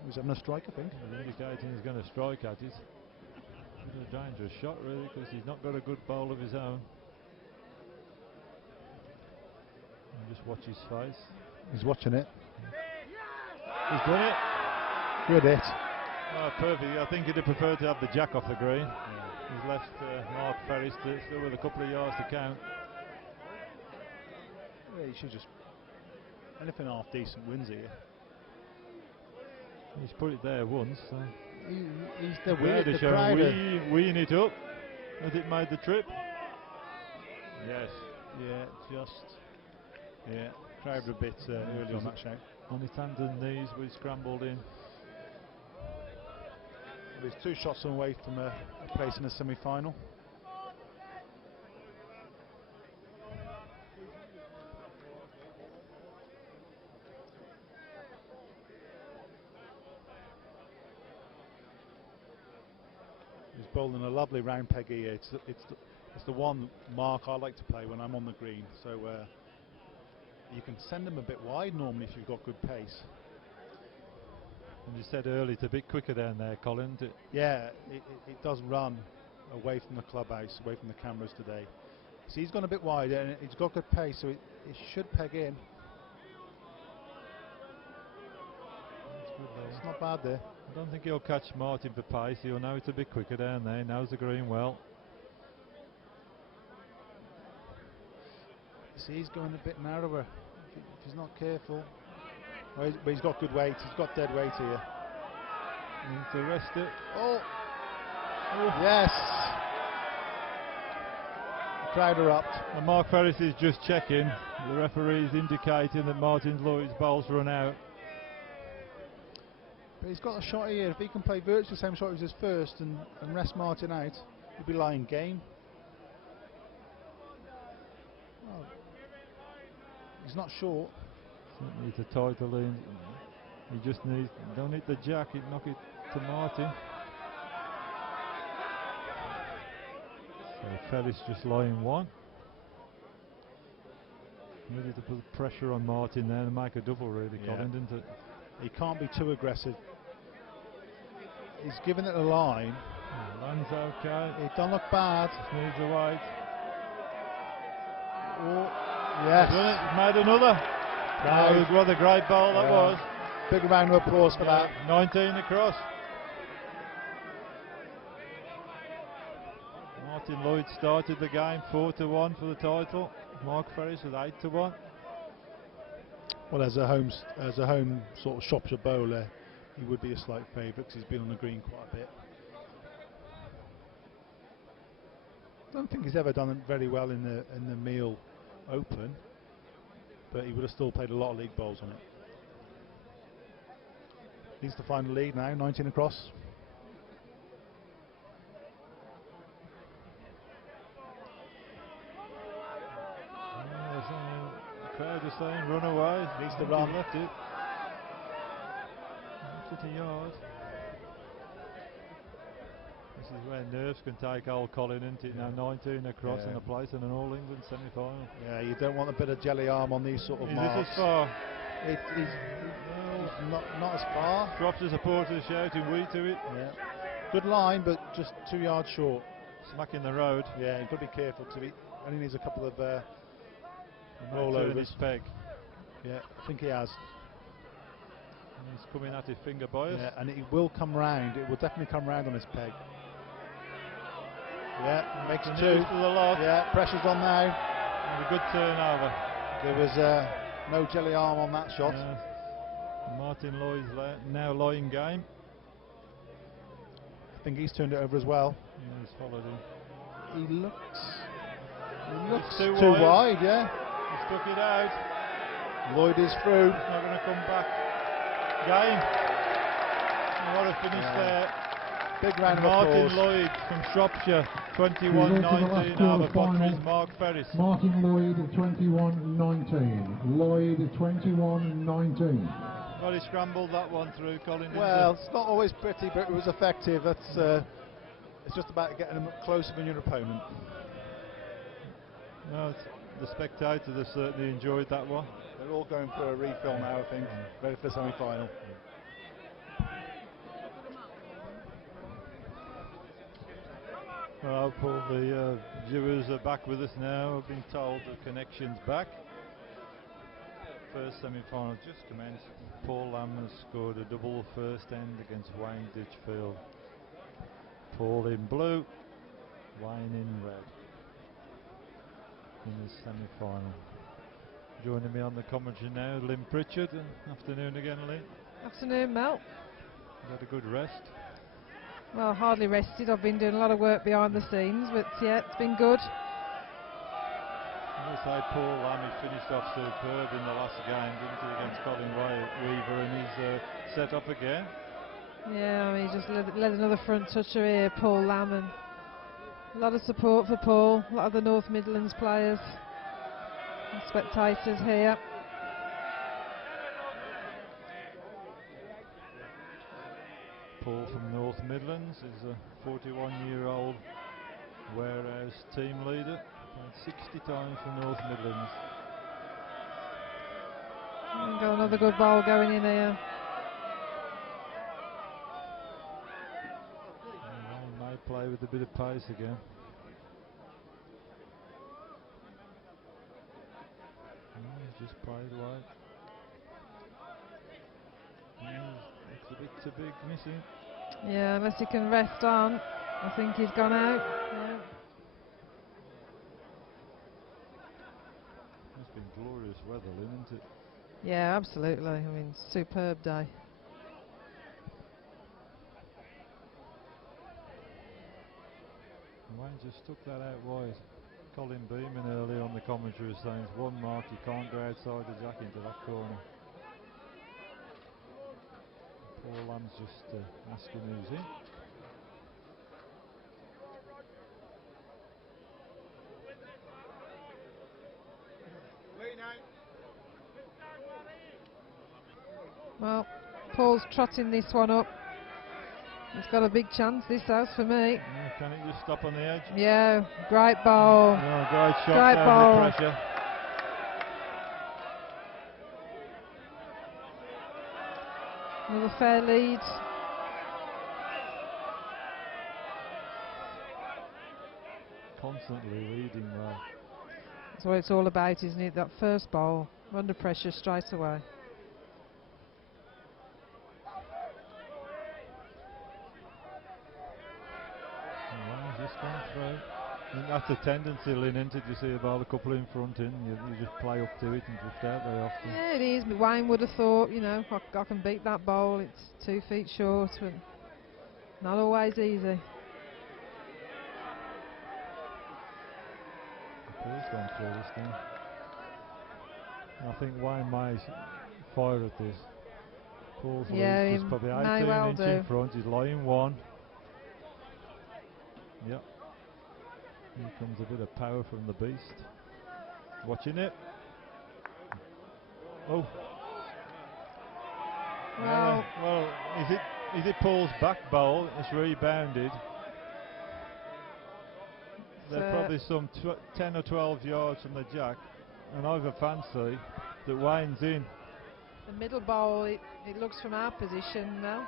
He's having a strike, I think. He's indicating he's going to strike at it. Bit of a dangerous shot, really, because he's not got a good bowl of his own. And just watch his face. He's watching it. He's done it. Good hit. Oh, perfect. I think he'd have preferred to have the jack off the green. He's left Mark Ferris still with a couple of yards to count. Yeah, you should just anything half decent wins here. He's put it there once. He's the crowd weird. are showing weeing it up. Has it made the trip? Yes. Yeah, crowd a bit early on that shout. On his hands and knees, we scrambled in. He's 2 shots away from a place in the semi-final. He's bowling a lovely round peg here. It's the one mark I like to play when I'm on the green. So you can send them a bit wide normally if you've got good pace. And you said earlier it's a bit quicker down there, Colin. Yeah, it does run away from the clubhouse, away from the cameras today. So he's gone a bit wide and he's got good pace, so it should peg in. It's not bad there. I don't think he'll catch Martin for pace. He'll know it's a bit quicker down there. He knows the green well. See, he's going a bit narrower. If he's not careful. Well, but he's got good weight. He's got dead weight here. Need to rest it. Oh! Yes! The crowd erupt. And Mark Ferris is just checking. The referee is indicating that Martin Lloyd's bowl's run out. But he's got a shot here. If he can play virtually the same shot as his first and rest Martin out, he'll be lying game. Oh. He's not short. Needs a title in. He just needs, don't hit the jack, he'd knock it to Martin. So Ferris just lying one. Needed to put pressure on Martin there and make a double, really, Yeah. Colin, didn't it? He can't be too aggressive. He's given it a line. Lands okay. It don't look bad. Just needs a weight. Oh, yes. Done it, he's made another. Right. What a great bowl that was. Big round of applause for that. 19 across. Martin Lloyd started the game 4-1 for the title. Mark Ferris with 8-1. Well, as a home sort of Shropshire bowler, he would be a slight favourite because he's been on the green quite a bit. I don't think he's ever done it very well in the Meal Open, but he would have still played a lot of league bowls on it. Needs to find the lead now, 19 across. The crowd is saying run away. Needs to He run. left it. Left it a yard. This is where nerves can take old Colin, isn't it? Now 19 across Yeah. in a place in an All England semi-final. Yeah, you don't want a bit of jelly arm on these sort of Is marks. this as far? He's not as far. Drops the supporters shouting we to it. Yeah. Good line, but just 2 yards short. Smacking the road. Yeah, you've got to be careful because he only needs a couple of He might turn rollovers. his peg. Yeah, I think he has. And he's coming at his finger bias. Yeah, and it will come round. It will definitely come round on his peg. Yeah, makes The 2. news to the lot. Yeah, pressure's on now. And a good turnover. There was no jelly arm on that shot. Martin Lloyd's now lying game. I think he's turned it over as well. Yeah, he's followed him. He looks too too wide. wide, yeah. He stuck it out. Lloyd is through. He's not going to come back. Game. And what a finish there. Big round of Martin applause. Lloyd from Shropshire, We're on to the last 21-19 over quarter Pottery's final. Mark Ferris. Martin Lloyd 21-19. Lloyd 21-19. Well, he scrambled that one through, Colin. didn't Well, it's not always pretty, but it was effective. That's it's just about getting them closer than your opponent. he? No, the spectators have certainly enjoyed that one. They're all going for a refill now, I think, ready for the semi-final. Well, Paul, the viewers are back with us now. I've been told the connection's back. First semi-final just commenced. Paul Lamb has scored a double first end against Wayne Ditchfield. Paul in blue, Wayne in red in the semi-final. Joining me on the commentary now, Lynn Pritchard. Afternoon again, Lynn. Afternoon, Mel. You had a good rest. Well, hardly rested. I've been doing a lot of work behind the scenes, but yeah, it's been good. I will say Paul Lamb, he finished off superb in the last game, didn't he, against Colin Weaver, and he's set up again. Yeah, I mean, he just led another front toucher here, Paul Lamb, and a lot of support for Paul, a lot of the North Midlands players and spectators here. Paul from North Midlands is a 41-year-old warehouse team leader. Played 60 times for North Midlands. And got another good ball going in here. He may play with a bit of pace again. He's just played away. It's a bit too big missing. Yeah, unless he can rest on. I think he's gone out. Yeah. glorious weather, isn't it? Yeah, absolutely. I mean, superb day. Wayne just stuck that out wide. Colin Beeman earlier on the commentary was saying it's one mark, you can't go outside the jack into that corner. Paul Lamb's just asking who's in. Well, Paul's trotting this one up. He's got a big chance, this house, for me. Yeah, can it just stop on the edge? Yeah, great ball. Yeah, great shot Great down ball. with pressure. With a fair lead. Constantly leading well. That's what it's all about, isn't it? That first ball, under pressure straight away. Wow, just gone through. I think that's a tendency, Lynn, isn't it? You see a ball a couple in front in, you just play up to it and drift out very often. Yeah, it is. But Wayne would have thought, you know, I can beat that ball. It's 2 feet short, but not always easy. Paul's gone through this thing. I think Wayne may fire at this. Paul's Yeah, lead he just probably may 18 well inch do. in front. He's line one. Yep. Here comes a bit of power from the beast. Watching it. Oh. Well, is it Paul's back bowl? It's rebounded. They're probably some 10 or 12 yards from the jack, and I've a fancy that Wayne's in. The middle bowl, it looks from our position now.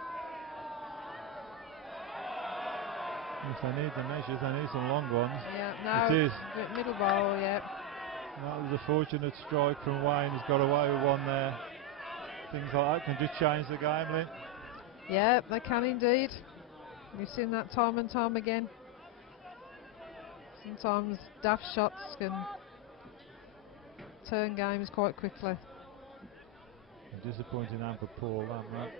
If they need the measures, they need some long ones. Yeah, no, It is. middle bowl, yeah. That was a fortunate strike from Wayne. He's got away with one there. Things like that can just change the game, Lynn. Yeah, they can indeed. We've seen that time and time again. Sometimes daft shots can turn games quite quickly. A disappointing hand for Paul Lamb, right?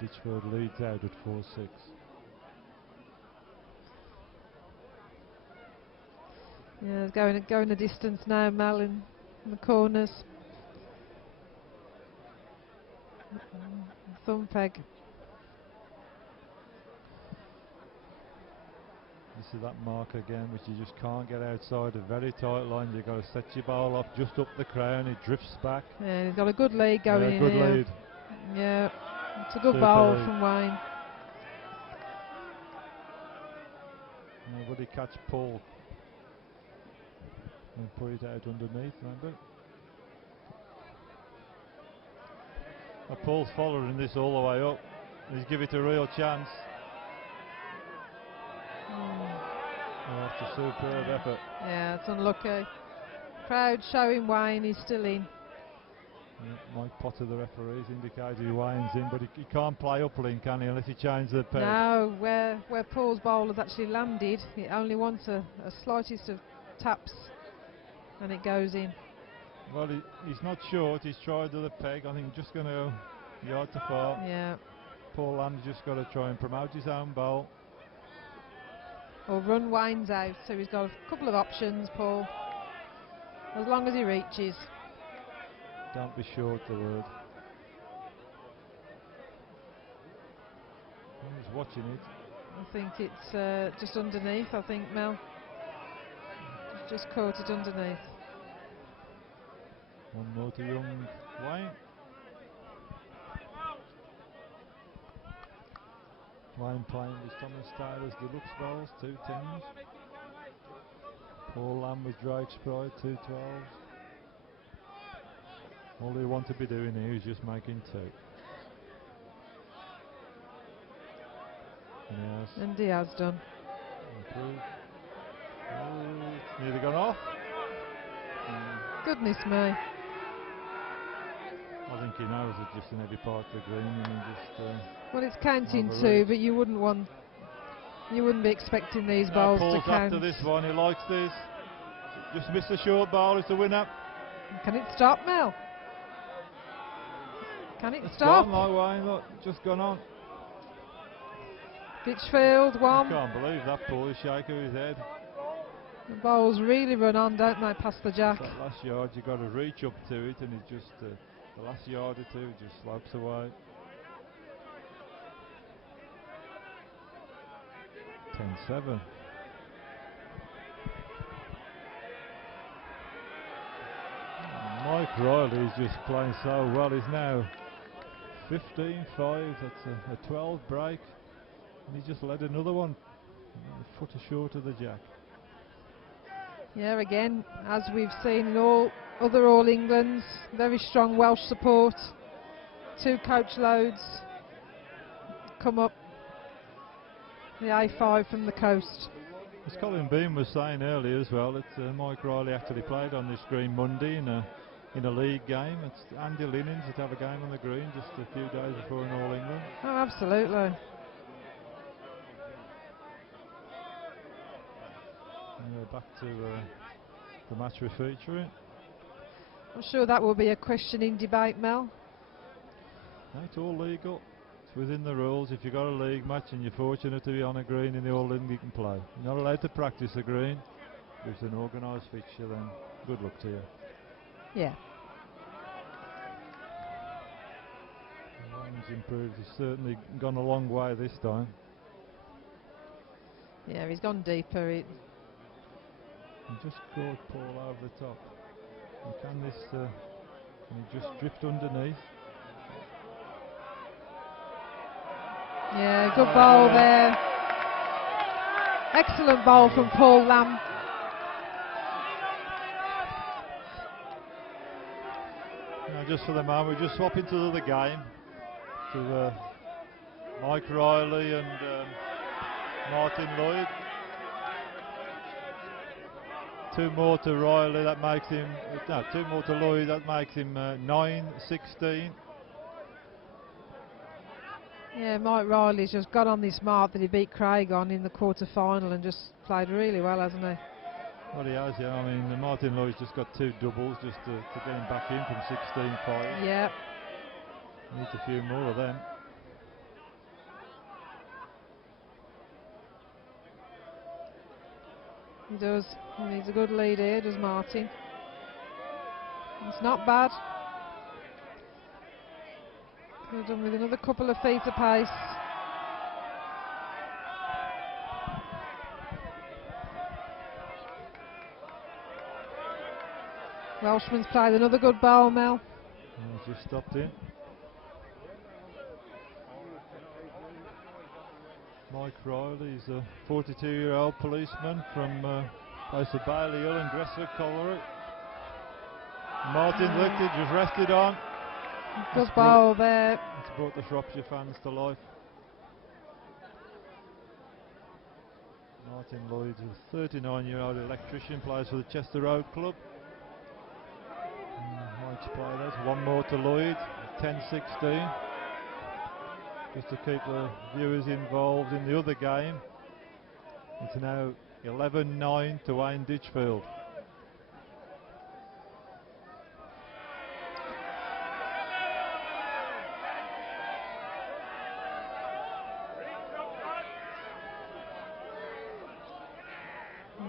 Ditchfield leads out at 4-6. Yeah, it's going the distance now, Mel, in the corners. Thumb peg. This is that mark again, which you just can't get outside a very tight line. You've got to set your ball off just up the crown. It drifts back. Yeah, he's got a good lead going in good here. lead. Yeah, it's a good Super bowl lead. from Wayne. Nobody catch Paul and put it out underneath, remember? Paul's following this all the way up. He's give it a real chance. Oh, it's a superb effort. Yeah, it's unlucky. Crowd showing Wayne is still in. Yeah, Mike Potter, the referee, has indicated Wayne's in, but he can't play up, Lynn, can he, unless he changes the peg. No, where Paul's bowl has actually landed, it only wants a slightest of taps and it goes in. Well, he's not short, he's tried to the peg. I think just going to go yard to far. Yeah. Paul Lamb's just got to try and promote his own bowl. Or run Wayne's out, so he's got a couple of options, Paul, as long as he reaches. Don't be short, the word. Who's watching it? I think it's just underneath, I think, Mel. Just caught it underneath. One more to young Wayne. Wayne playing with Thomas Tyler's deluxe bowls, 2 10s. Paul Lamb with Drake Sprite, 2 12s. All they want to be doing here is just making 2. And he has done. Improved. Oh, nearly gone off. Goodness me. I think he knows it's just in every part of the green and he just... Well, it's counting overreached. 2, but you wouldn't want You wouldn't be expecting these Now bowls to Paul's count. after this one, he likes this. Just missed a short bowl, it's the winner. Can it stop, Mel? Can it It's stop? gone my way, look, just gone on. Ditchfield, I one. can't believe that, Paul, he's shaking his head. The bowls really run on, don't they, past the jack? That last yard, you've got to reach up to it, and it just, the last yard or two, just slopes away. 10-7. Mike Riley is just playing so well. He's now 15-5. That's a 12 break, and he just led another one a foot short of the jack. Yeah, again, as we've seen in all other All Englands, very strong Welsh support. 2 coach loads come up the A5 from the coast. As Colin Beam was saying earlier as well, that Mike Riley actually played on this green Monday in a league game. It's Andy Linnins that have a game on the green just a few days before in All England. Oh, absolutely. And we're back to the match we're featuring. I'm sure that will be a question in debate, Mel. No, it's all legal. It's within the rules. If you've got a league match and you're fortunate to be on a green in the All England, you can play. You're not allowed to practice a green. If it's an organised fixture, then good luck to you. Yeah. Ryan's improved. He's certainly gone a long way this time. Yeah, he's gone deeper. He just caught Paul over the top. And can this? Can he just drift underneath? Yeah, good bowl there. Excellent bowl from Paul Lamb. Now, just for the moment, we just swap into the other game to Mike Riley and Martin Lloyd. 2 more to Riley, that makes him. No, 2 more to Lloyd, that makes him 9-16. Yeah, Mike Riley's just got on this mark that he beat Craig on in the quarter-final and just played really well, hasn't he? Well, he has, yeah. I mean, Martin Lloyd's just got 2 doubles just to get him back in from 16-5. Yeah. Needs a few more of them. He does. He needs a good lead here, does Martin. It's not bad. Could have done with another couple of feet of pace. Welshman's played another good bowl, Mel. He's just stopped in. Mike Riley is a 42-year-old policeman from place of Bailey Hill in Gressford Colliery. Martin's lifted, just rested on. Good bowl there. It's brought the Shropshire fans to life. Martin Lloyd is a 39-year-old electrician, plays for the Chester Road Club. Mike's played that. 1 more to Lloyd, 10-16. Just to keep the viewers involved in the other game. It's now 11-9 to Wayne Ditchfield.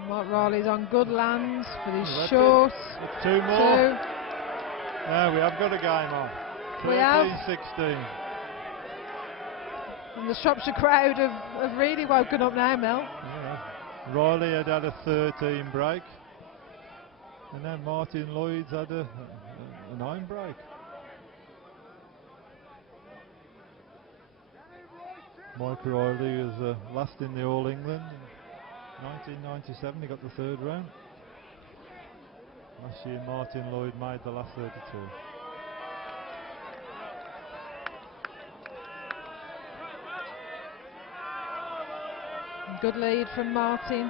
Mike Riley's on good lands for these shorts. 2 more. Yeah, we have got a game on. We have. 13-16. And the Shropshire crowd have really woken up now, Mel. Yeah. Riley had a 13 break. And then Martin Lloyd's had a 9 break. Mike Riley was last in the All England in 1997. He got the 3rd round. Last year Martin Lloyd made the last 32. Good lead from Martin.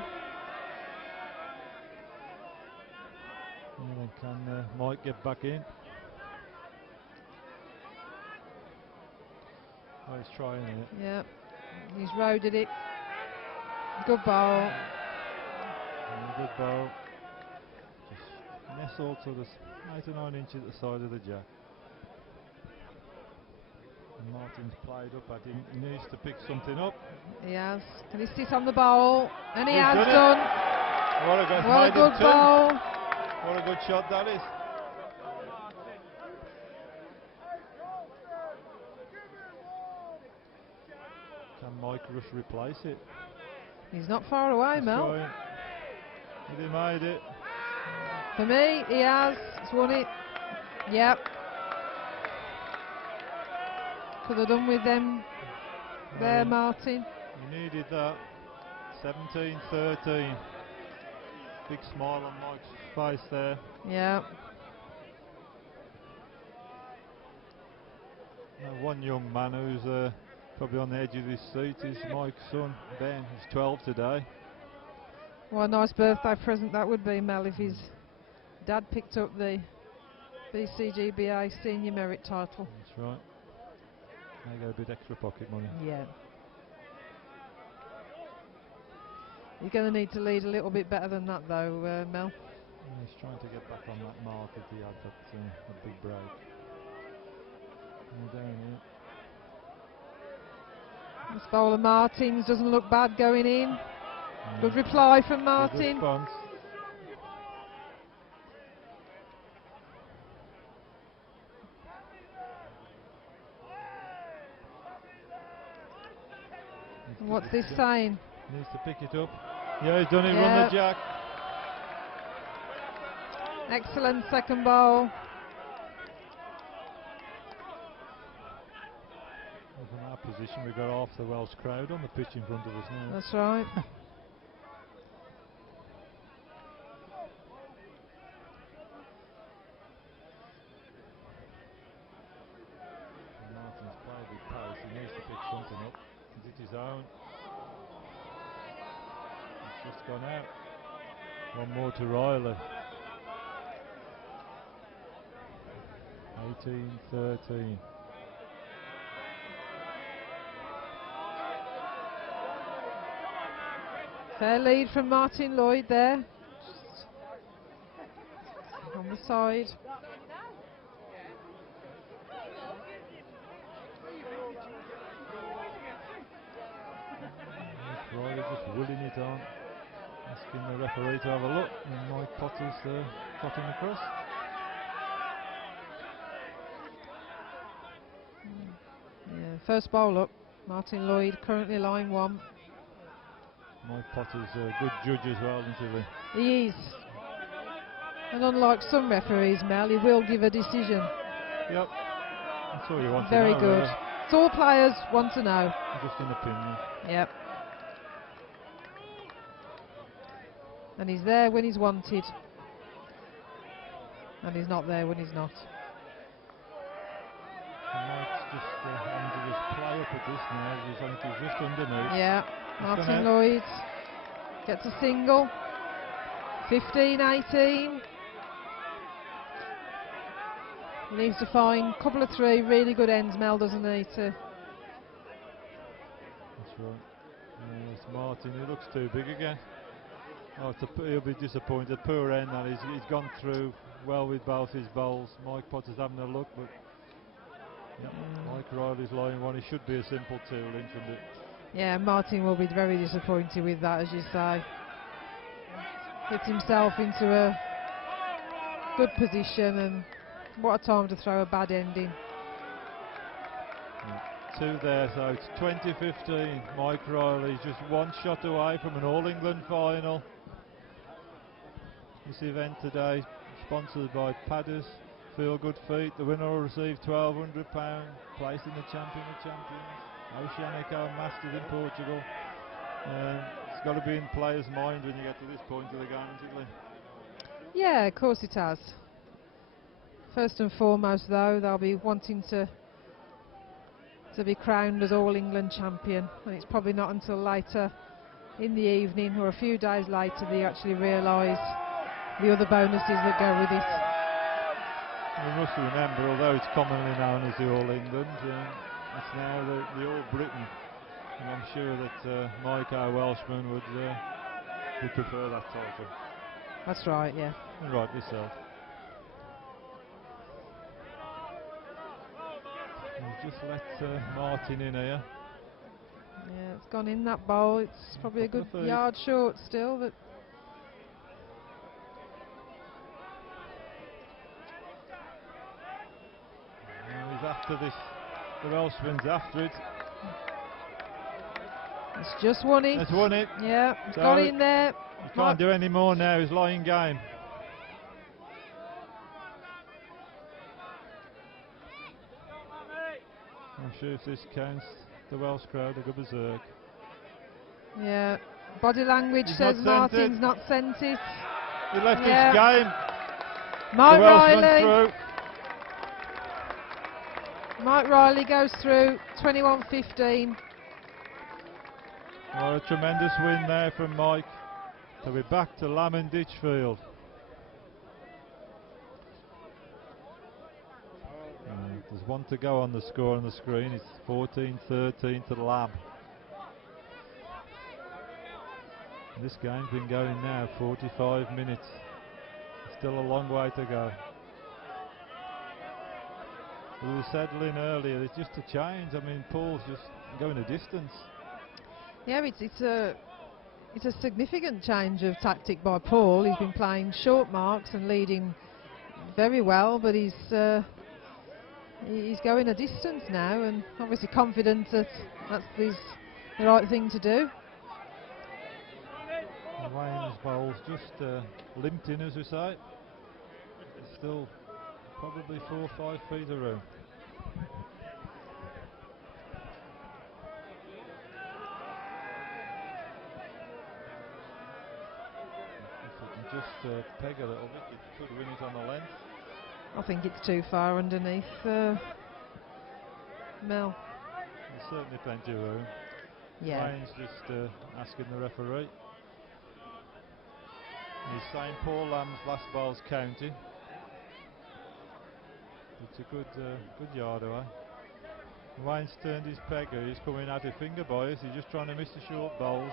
And then can Mike get back in? Oh, he's trying it. Yeah, he's roaded it. Good ball. Good ball. Just nestled to the 8 or 9 inches at the side of the jack. And Martin's played up at him. He needs to pick something up. He has. Can he sit on the bowl? And he He's has done done. What a good, What a good ball. What a good shot that is. Can Mike Rush replace it? He's not far away, He's Mel. trying. Has he made it? For me, he has. He's won it. Yep. Could have done with them there, Martin. He needed that. 17-13. Big smile on Mike's face there. Yeah. Now one young man who's probably on the edge of his seat is Mike's son, Ben. He's 12 today. What a nice birthday present that would be, Mel, if his dad picked up the BCGBA Senior Merit title. That's right. Now you got a bit extra pocket money. Yeah. You're going to need to lead a little bit better than that, though, Mel. Yeah, he's trying to get back on that mark if he had that big break. And down here. This bowler Martins doesn't look bad going in. Good reply from Good Martin. response. What's this saying? Needs to pick it up. Yeah, he's done it. Run Yep. the jack. Excellent second bowl. From our position, we've got half the Welsh crowd on the pitch in front of us now. That's right. Martin's played with pace. He needs to pick something up. Is it his own? It's just gone out. One more to Riley. 18-13. Fair lead from Martin Lloyd there. On the side. Riley just willing it on. Asking the referee to have a look. And Mike Potter's cutting across. Yeah, first bowl up. Martin Lloyd currently line 1. Mike Potter's a good judge as well, isn't he? He is. And unlike some referees, Mel, he will give a decision. Yep. That's all you want Very to know. good. Really. It's all players want to know. Just an opinion. Yep. And he's there when he's wanted. And he's not there when he's not. And Mike's just having to just play up at this now. He's just underneath. Yeah. Martin Lloyd gets a single. 15-18. He needs to find a couple of 3 really good ends, Mel, doesn't he? That's right. It's Martin, he looks too big again. Oh, he'll be disappointed. Poor end, and he's gone through well with both his bowls. Mike Potter's having a look, but Mike Riley's line 1. He should be a simple 2 in from it. Yeah, Martin will be very disappointed with that, as you say. Gets himself into a good position, and what a time to throw a bad ending. 2 there, so it's 20-15. Mike Riley's just 1 shot away from an All-England final. This event today, sponsored by Padders, Feel Good Feet. The winner will receive £1,200, placed in the Champion of Champions, Oceanico Masters in Portugal. It's got to be in players' mind when you get to this point of the game, isn't it? Yeah, of course it has. First and foremost, though, they'll be wanting to be crowned as All-England champion, and it's probably not until later in the evening or a few days later they actually realise the other bonuses that go with it. We must remember, although it's commonly known as the All-England, it's now the All-Britain And I'm sure that Mike, our Welshman, would prefer that title. That's right, yeah. And rightly so. We'll just let Martin in here. Yeah, it's gone in that bowl. It's probably a good Couple of feet. yard short still, but Now he's after this. The Welshman's after it. it's just won it. That's won it. Yeah, it's So got in there. He can't do any more now. He's lying game. I'm sure if this counts, the Welsh crowd will go berserk. Yeah, body language He's says not sent Martin's it. not sent it. He left Yeah. this game. Mike The Welshman Riley. through. Mike Riley goes through 21-15. Well, a tremendous win there from Mike. So we're back to Lamb and Ditchfield. There's one to go on the score on the screen. It's 14-13 to Lamb. And this game's been going now 45 minutes. Still a long way to go. We were settling earlier. It's just a change. I mean, Paul's just going a distance. Yeah, it's a significant change of tactic by Paul. He's been playing short marks and leading very well, but he's going a distance now, and obviously confident that that's the right thing to do. Wayne's bowl's just limped in, as we say. It's still probably 4 or 5 feet of room. If we can just peg a little bit, it could win it on the length. I think it's too far underneath Mel. There's certainly plenty of room. Yeah. Wayne's just asking the referee. He's saying Paul Lamb's last ball's county. It's a good yard away. Wayne's turned his pegger. He's coming out a finger bias. He's just trying to miss the short bowls.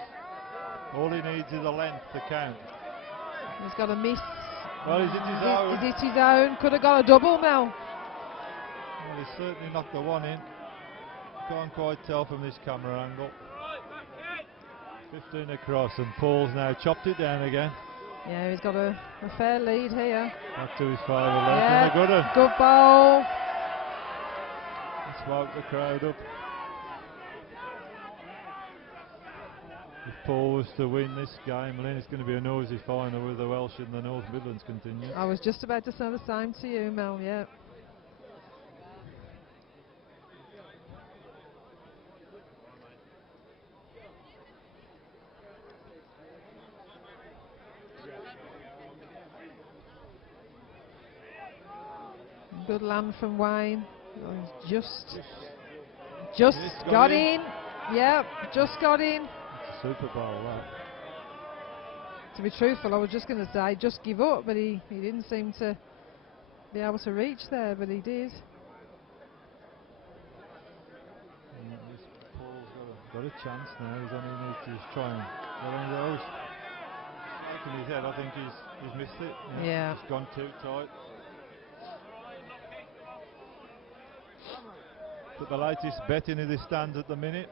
All he needs is a length to count. He's got a miss. Well, he's hit his own. He's hit his own. Could have got a double, Mel. Well, he's certainly knocked the one in. Can't quite tell from this camera angle. 15 across, and Paul's now chopped it down again. Yeah, he's got a fair lead here. Back to his 5 left, Yeah, and a good one. good bowl. Let's woke the crowd up. If Paul was to win this game, then it's going to be a noisy final with the Welsh and the North Midlands continue. I was just about to say the same to you, Mel, yeah. Good land from Wayne. Oh, he's just got in. Yeah, just got in. It's a Super Bowl, that. To be truthful, I was just going to say just give up, but he didn't seem to be able to reach there, but he did. Paul's got a chance now. He's only need to try and get on those. Shaking his head, I think he's missed it. Yeah. It's gone too tight. But the latest betting in this stand at the minute.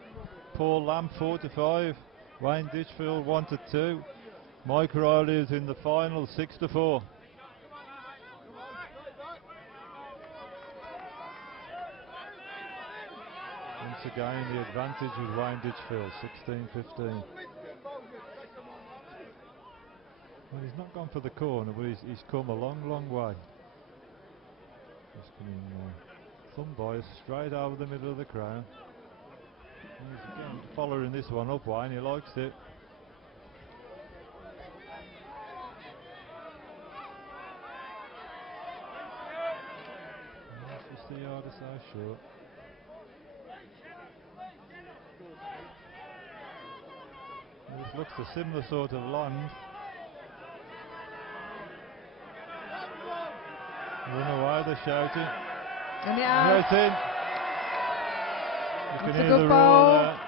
Paul Lamb 4-5. Wayne Ditchfield 1-2. Mike Riley is in the final 6-4. Once again the advantage with Wayne Ditchfield 16-15. Well, he's not gone for the corner, but he's come a long way. He's coming thumb bias straight over the middle of the crown. And he's again following this one up, Wayne, he likes it. And that's just the yard or so short. And this looks a similar sort of land. Run away, they're shouting. And yeah, Right in. You That's can a hear good the ball. roar there.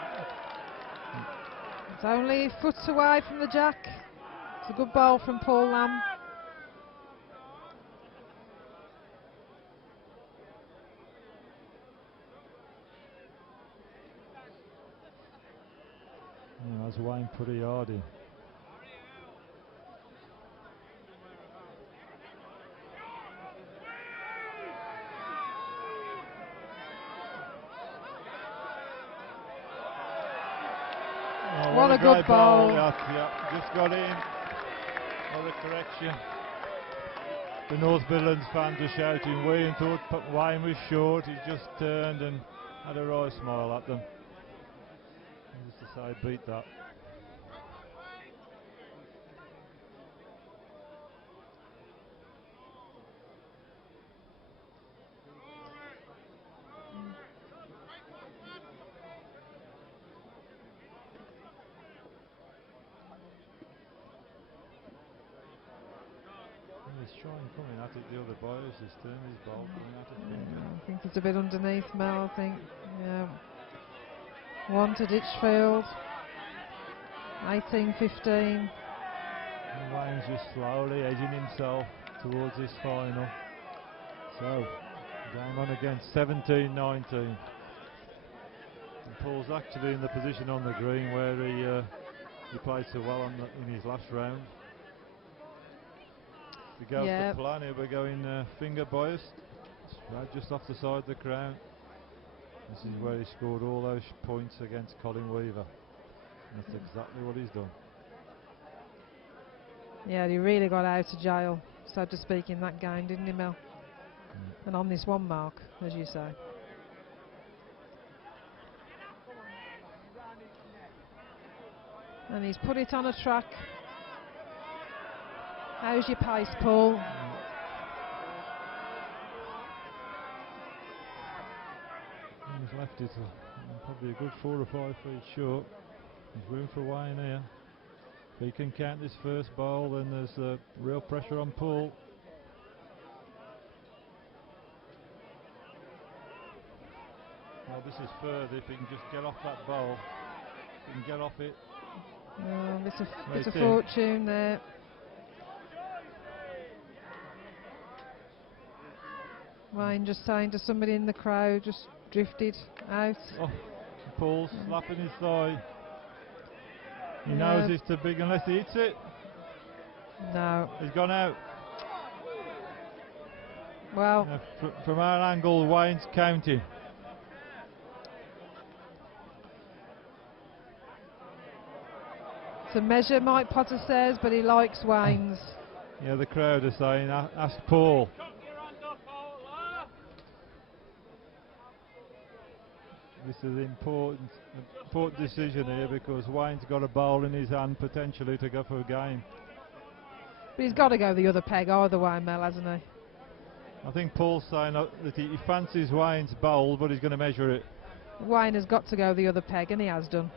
It's only a foot away from the jack. It's a good bowl from Paul Lamb. That's Wayne pretty hard in. What a good bowl. Yeah, just got in. Another correction. The North Midlands fans were shouting, Wayne thought Wayne was short. He just turned and had a right smile at them. Just to say, beat that. He's trying coming at it the other boys this turn, his ball coming at it. I think it's a bit underneath Mel, I think. Yeah. 1 to Ditchfield. 18-15. Wayne's just slowly edging himself towards this final. So, game on again, 17-19. And Paul's actually in the position on the green where he played so well in his last round. If he goes to plan, he'll be going finger biased, right just off the side of the crown. This is where he scored all those points against Colin Weaver. And that's exactly what he's done. Yeah, he really got out of jail, so to speak, in that game, didn't he, Mel? And on this one mark, as you say. And he's put it on a track. How's your pace, Paul? He's left it probably a good 4 or 5 feet short. There's room for Wayne here. If he can count this first bowl, then there's real pressure on Paul. Well, this is further. If he can just get off that bowl, if he can get off it. Bit of fortune there. Wayne just saying to somebody in the crowd, just drifted out. Oh, Paul's slapping his thigh. He knows it's too big unless he hits it. No. He's gone out. Well, from our angle, Wayne's counting. To measure, Mike Potter says, but he likes Wayne's. Yeah, the crowd are saying, ask Paul. This is an important decision here because Wayne's got a bowl in his hand potentially to go for a game. But he's got to go the other peg either way, Mel, hasn't he? I think Paul's saying that he fancies Wayne's bowl, but he's going to measure it. Wayne has got to go the other peg, and he has done.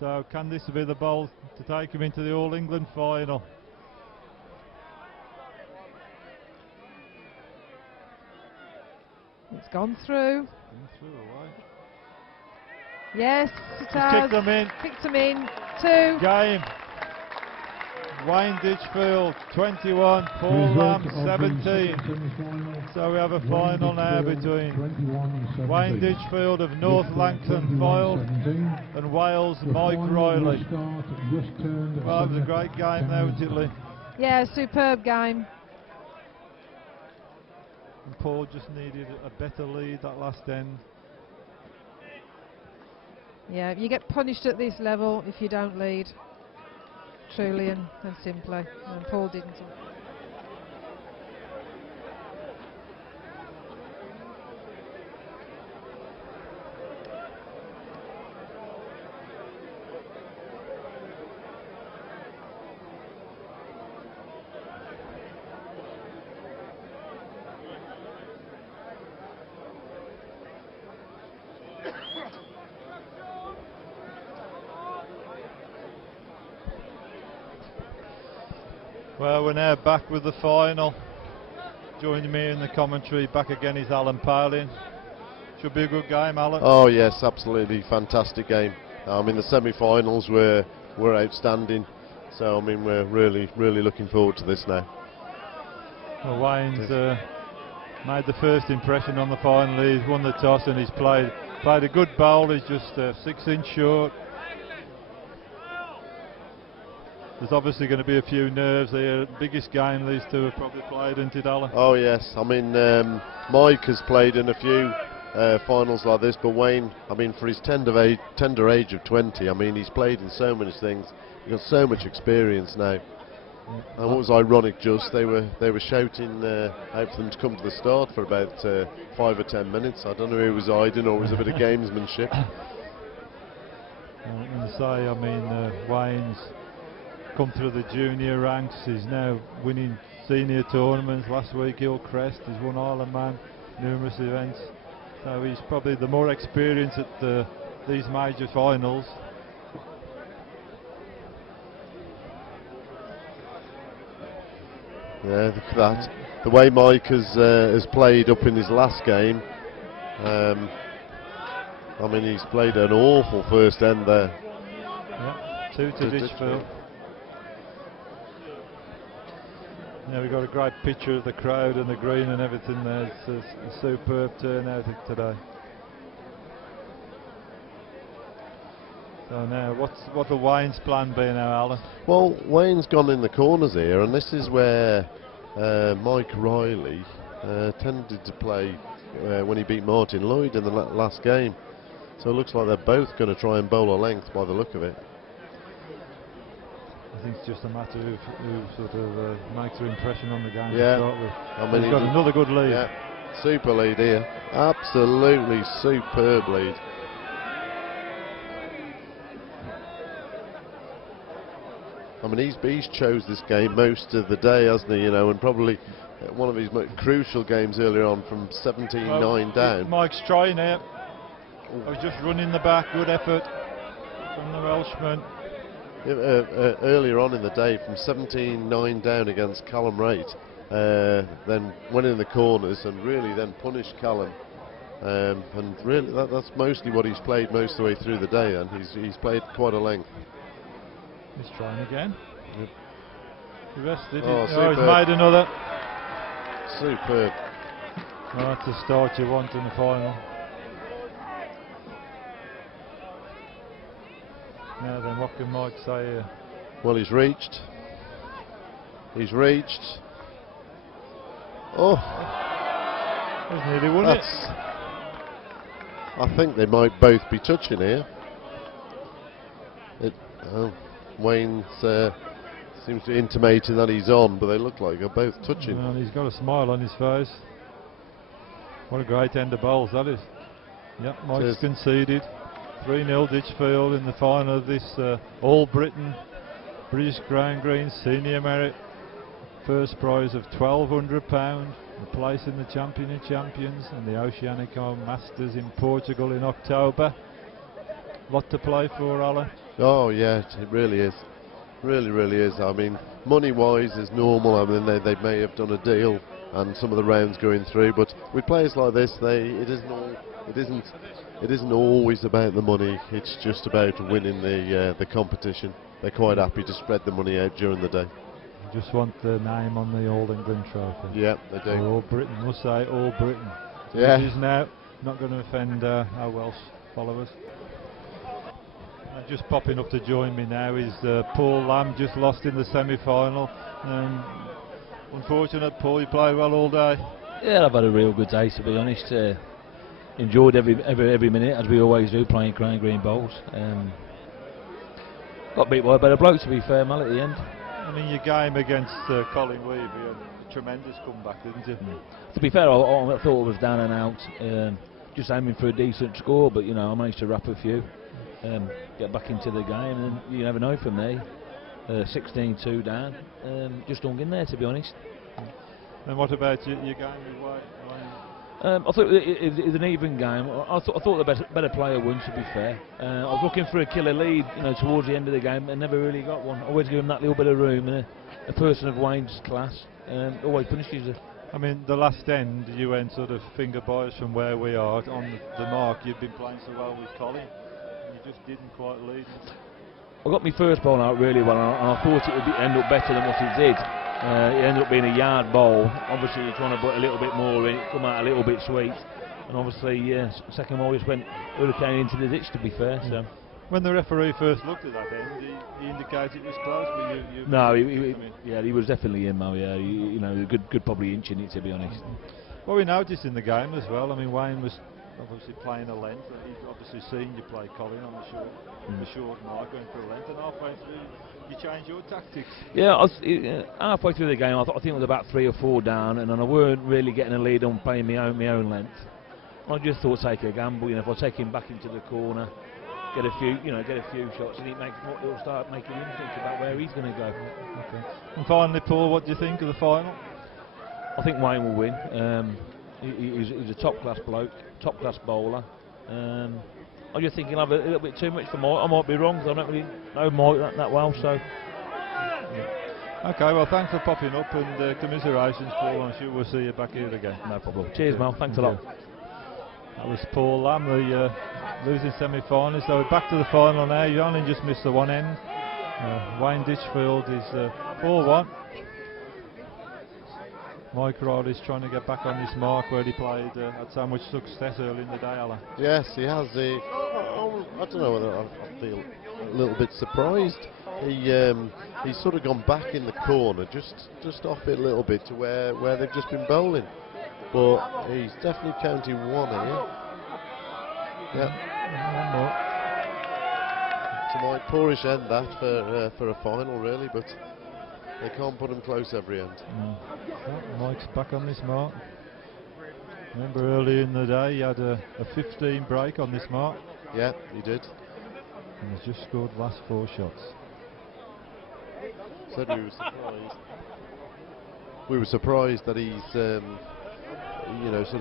So can this be the bowl to take him into the All England final? It's gone through. Right. Yes, it has. Kicked them in. Kicked them in. 2. Game. Wayne Ditchfield 21, Paul Lamb 17. So we have a final now between Wayne Ditchfield of North Langton Fylde and Wales Mike Riley. Well, it was a great game now, wasn't it, Lee? Yeah, superb game. And Paul just needed a better lead that last end. Yeah, you get punished at this level if you don't lead. Truly and simply. And Paul didn't. Well, we're now back with the final. Joining me in the commentary back again is Alan Paolin. Should be a good game, Alan. Oh yes, absolutely fantastic game. I mean, the semi-finals were outstanding. So I mean, we're really looking forward to this now. Well, Wayne's made the first impression on the final. He's won the toss and he's played a good bowl. He's just 6 inch short. There's obviously going to be a few nerves here. Biggest game these two have probably played, isn't it, Alan? Oh yes, I mean Mike has played in a few finals like this, but Wayne, I mean, for his tender age of 20, I mean, he's played in so many things. He's got so much experience now. And what was ironic, just they were shouting out for them to come to the start for about 5 or 10 minutes. I don't know who was hiding or it was a bit of gamesmanship. I'm going to say, I mean, Wayne's come through the junior ranks. He's now winning senior tournaments. Last week Hillcrest, he's won Isle Man, numerous events. So he's probably the more experienced at these major finals. Yeah, look at that. The way Mike has played up in his last game. I mean, he's played an awful first end there. Yeah, 2 to Ditchfield. Now we've got a great picture of the crowd and the green and everything there. It's a superb turnout today. So now, what the Wayne's plan be now, Alan? Well, Wayne's gone in the corners here, and this is where Mike Riley tended to play when he beat Martin Lloyd in the last game. So it looks like they're both going to try and bowl a length by the look of it. I think it's just a matter of who sort of makes their impression on the game Yeah, to start with. I mean, he's got another good lead. Yeah, super lead here. Absolutely superb lead. I mean, he's chose this game most of the day, hasn't he? You know, and probably one of his most crucial games earlier on from 17-9 down. Mike's trying here. I was just running the back. Good effort from the Welshman. Earlier on in the day, from 17-9 down against Callum Wright, then went in the corners and really then punished Callum. And really, that's mostly what he's played most of the way through the day, and he's played quite a length. He's trying again. Yep. The rest did Oh, he's made another. Superb. Well, that's the start you want in the final. Now then, what can Mike say here? Well, he's reached. He's reached. Oh, He's nearly won it. I think they might both be touching here. Wayne seems to intimate that he's on, but they look like they're both touching. Well, he's got a smile on his face. What a great end of bowls that is. Yep, Mike's conceded. 3-0 Ditchfield in the final of this All Britain British Crown Green Senior Merit. First prize of £1,200, a place in the Champion of Champions and the Oceanico Masters in Portugal in October. Lot to play for, Alan. Oh yeah, it really is. Really is. I mean, money-wise is normal. I mean, they may have done a deal and some of the rounds going through, but with players like this, it isn't always about the money. It's just about winning the competition. They're quite happy to spread the money out during the day. You just want the name on the All England trophy. Yeah, they do. All Britain, must say All Britain. Yeah. It is now. Not going to offend our Welsh followers. Just popping up to join me now is Paul Lamb, just lost in the semi-final. Unfortunate, Paul, you played well all day. Yeah, I've had a real good day, to be honest. Enjoyed every minute, as we always do, playing Crown Green bowls. Got beat by a better bloke, to be fair, Mal, at the end. I mean, your game against Colin Weeby, a tremendous comeback, didn't you? To be fair, I thought I was down and out, just aiming for a decent score, but you know, I managed to wrap a few. Get back into the game, and you never know from there. 16-2 down, just hung in there, to be honest. And what about your game with White? I thought it was an even game. I thought the better player won, to be fair. I was looking for a killer lead, you know, towards the end of the game, and never really got one. Always give him that little bit of room, and a person of Wayne's class always punishes her. I mean, the last end, you went sort of finger boys from where we are on the mark. You've been playing so well with Colin. You just didn't quite lead. I got my first bowl out really well, and I thought it would end up better than what it did. It ended up being a yard bowl. Obviously, you're trying to put a little bit more in, it come out a little bit sweet. And obviously, second bowl just went hurricane into the ditch, to be fair. So. When the referee first looked at that end, he indicated it was close, but you no, he was definitely in, Mo. Yeah, you know, good probably inch in it, to be honest. Well, we noticed in the game as well. I mean, Wayne was obviously playing a length, and he's obviously seen you play Colin on the short mark, going for a length, and halfway through you changed your tactics. Yeah, I was, halfway through the game, I think it was about 3 or 4 down, and I weren't really getting a lead on playing my own length. I just thought take a gamble. You know, if I take him back into the corner, get a few shots, and it'll start making him think about where he's going to go. Okay. And finally, Paul, what do you think of the final? I think Wayne will win. He's a top-class bloke, top-class bowler. I just think he'll have a little bit too much for Mike. I might be wrong, because I don't really know Mike that well. So. Yeah. Okay, well, thanks for popping up, and commiserations, Paul. I'm sure we'll see you back here again. No problem. Cheers, Mel. Thanks a lot. That was Paul Lamb, the losing semi-finalist. So we're back to the final now. You only just missed the one end. Wayne Ditchfield is 4-1. Mike Riley's trying to get back on this mark where he played had so much success early in the day, Alan. Yes, he has. I don't know whether I feel a little bit surprised. He's sort of gone back in the corner, just off it a little bit to where they've just been bowling. But he's definitely county 1 here. Yeah. One more. So my poorish end that for a final really, but they can't put him close every end. Well, Mike's back on this mark. Remember early in the day he had a 15 break on this mark. Yeah, he did. And he's just scored the last 4 shots. Said we were surprised. We were surprised that he's sort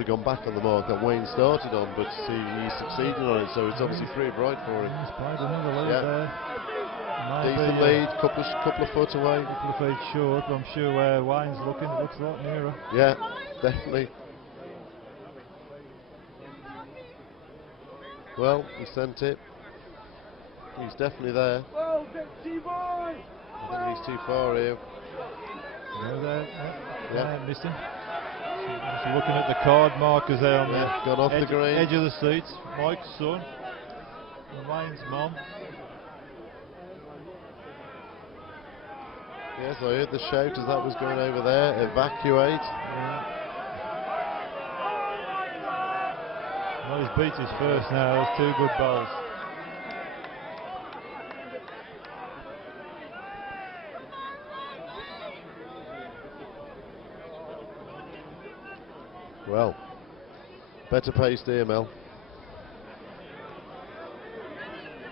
of gone back on the mark that Wayne started on, but he succeeded on it, so it's obviously free of right for him. He's played another lead there. Decent lead, couple of foot away. Couple of feet short, but I'm sure where Wayne's looking, it looks a lot nearer. Yeah, definitely. Well, he sent it. He's definitely there. I think he's too far here. No, there. Yeah. Missed him. Just looking at the card markers there on the gone off the green. Edge of the seats. Mike's son and Wayne's mum. Yes, I heard the shout as that was going over there. Evacuate. Yeah. Well, he's beat his first now. There's 2 good bowls. Well, better pace here, Mel.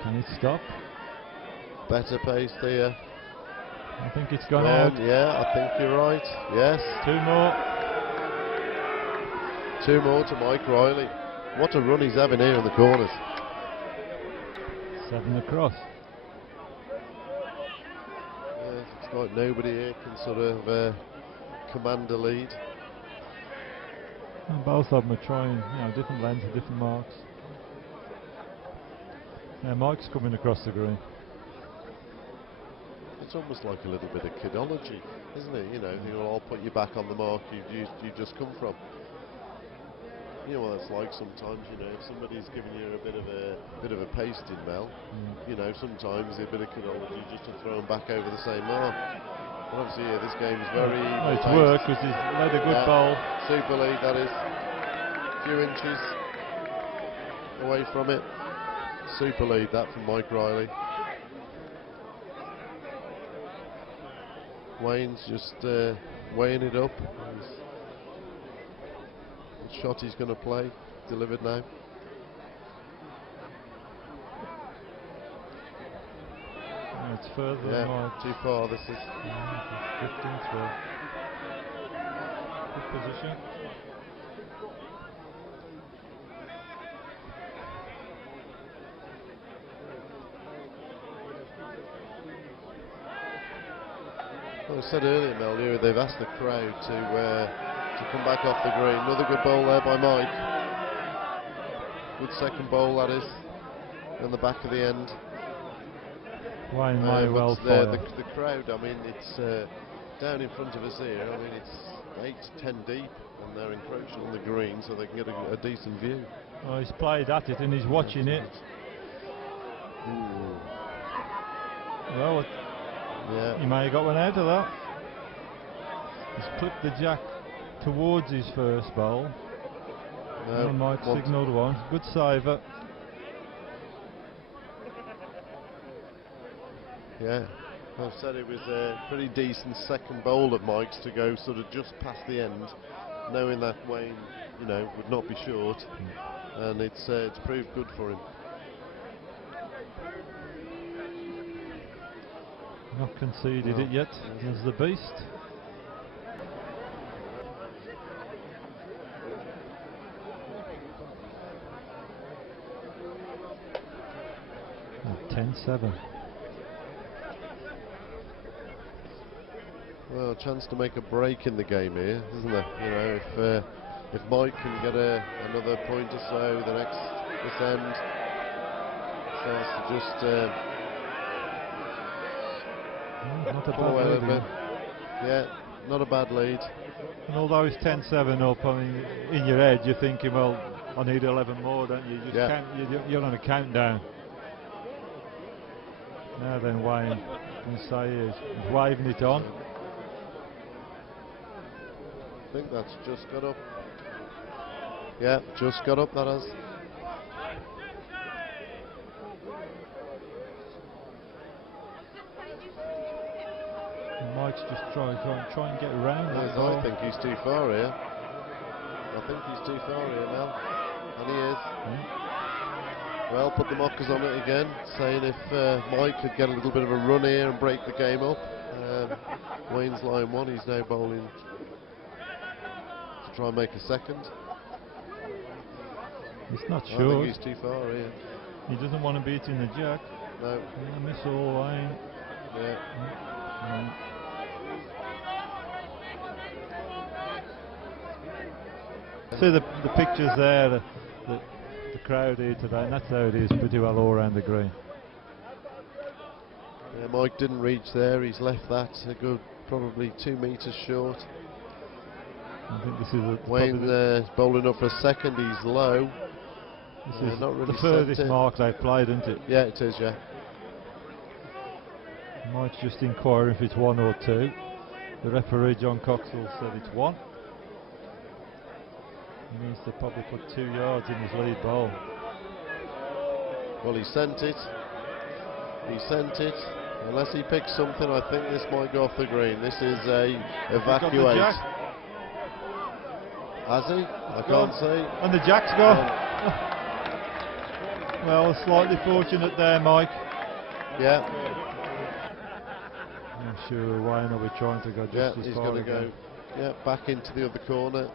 Can it stop? Better pace here. I think it's gone out. Yeah, I think you're right. Yes. 2 more. 2 more to Mike Riley. What a run he's having here in the corners. 7 across. Yes, it's like nobody here can sort of command a lead. And both of them are trying, different lengths and different marks. Now Mike's coming across the green. It's almost like a little bit of kidology, isn't it? I'll put you back on the mark you just come from. You know what it's like sometimes. If somebody's giving you a bit of a pasting, Mel. Sometimes a bit of kidology just to throw them back over the same mark. But obviously, this game is very. Well, it's worked because he's led a good bowl. Super lead, that is. A few inches away from it. Super lead, that from Mike Riley. Wayne's just weighing it up. The shot he's going to play, delivered now. It's further. Yeah, too far. This is. 15 through. Good position. Well, I said earlier, Mel, they've asked the crowd to come back off the green. Another good bowl there by Mike. Good second bowl, that is. on the back of the end. Wayne may well the fire. crowd, I mean, it's down in front of us here. I mean, it's 8 to 10 deep, and they're encroaching on the green so they can get a decent view. Well, he's played at it and he's watching it. Ooh. Well, Yeah. he may have got one out of that. He's clipped the jack towards his first bowl. No, He might signalled one. Good saver. Yeah. I've said it was a pretty decent second bowl of Mike's to go sort of just past the end, knowing that Wayne, you know, would not be short, and it's proved good for him. Not conceded No. it yet. There's the beast. Oh, 10-7. Well, a chance to make a break in the game here, isn't there? You know, if Mike can get another point or so, this end starts to just Not a pull away a bad little lead. bit. Yeah, not a bad lead. And although it's 10-7 up, I mean, in your head you're thinking, well, I need 11 more, don't you? Just Yeah. you're on a countdown. Now then, Wayne can say he's waving it on. I think that's just got up. Yeah, just got up, that has. He might just try and get around that I ball. think he's too far here. I think he's too far here now. And he is. Well, put the mockers on it again, saying if Mike could get a little bit of a run here and break the game up. Wayne's line one, he's now bowling to try and make a second. He's not I sure. think he's too far here. He doesn't want to beat in the jack. No. Yeah, miss all Wayne. Yeah. See the pictures there, the crowd here today, and that's how it is pretty well all around the green. Yeah, Mike didn't reach there, he's left that a good probably 2 metres short. I think this is Wayne bowling up for a second, he's low. this is not really the furthest sent it. mark they've played, isn't it? Yeah, it is, yeah. Mike's just inquiring if it's 1 or 2. The referee, John Coxwell, said it's 1. He means to probably put 2 yards in his lead bowl. Well, he sent it. He sent it. Unless he picks something, I think this might go off the green. This is a evacuate. jack. Has he? I Gone. can't see. And the jack's gone. Well, slightly fortunate there, Mike. Yeah, I'm sure Wayne will be trying to go yeah, just as he's far going to again. go. Yeah, back into the other corner.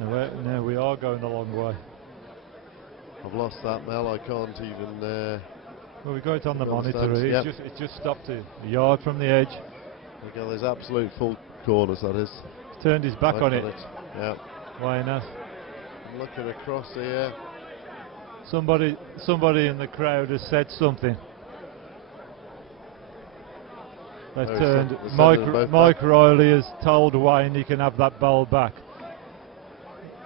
Now we are going a long way. I've lost that, Mel. I can't even. Well, we got it on the monitor. Understand, It just stopped a yard from the edge. Again, there's absolute full corners, that is. He's turned his back Back on it. Yeah. Wayne has. I'm looking across here. Somebody in the crowd has said something. They've Oh, turned. they're sending them both Mike back. Riley has told Wayne he can have that bowl back.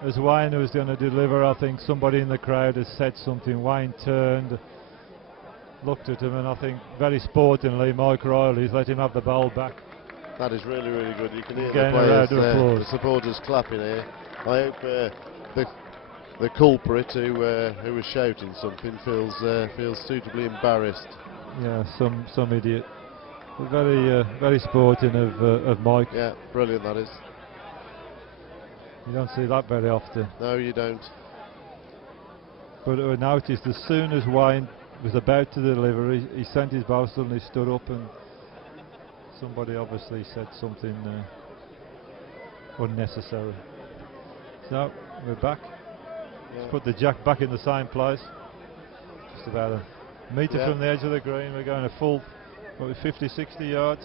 As Wayne was going to deliver, I think somebody in the crowd has said something. Wayne turned, looked at him, and I think very sportingly Mike Riley's let him have the bowl back. That is really, really good. You can hear Again, the a round players, of applause. the supporters clapping here. I hope the culprit who was shouting something feels suitably embarrassed. Yeah, some idiot. But very sporting of Mike. Yeah, brilliant that is. You don't see that very often. No, you don't. But I noticed as soon as Wayne was about to deliver, he sent his bow, suddenly stood up, and somebody obviously said something unnecessary. So we're back. Yeah. Let's put the jack back in the same place. Just about a metre Yeah. from the edge of the green. We're going a full, 50, 60 yards.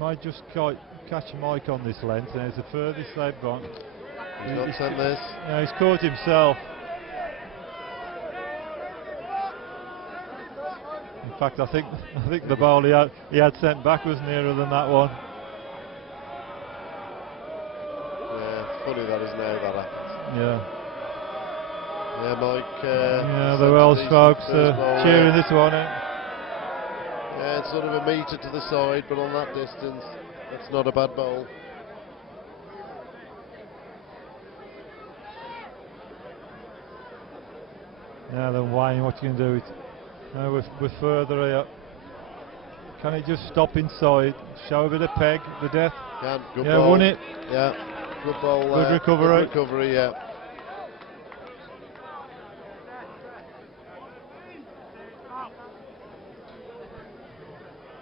might just catch Mike on this length, and it's the furthest they've gone. He's not sent this. No, he's caught himself. In fact, I think the ball he had sent back was nearer than that one. Yeah, funny that is now that happens. Yeah. Yeah, Mike. Yeah, the Welsh folks cheering this one out. Yeah, it's sort of a metre to the side, but on that distance, it's not a bad bowl. Now then, Wayne, what you can do? Now we're further here. Can he just stop inside? Show a bit of peg, the death. Can, good yeah, bowl. won it. Yeah, good bowl. Good recovery. Good recovery, yeah.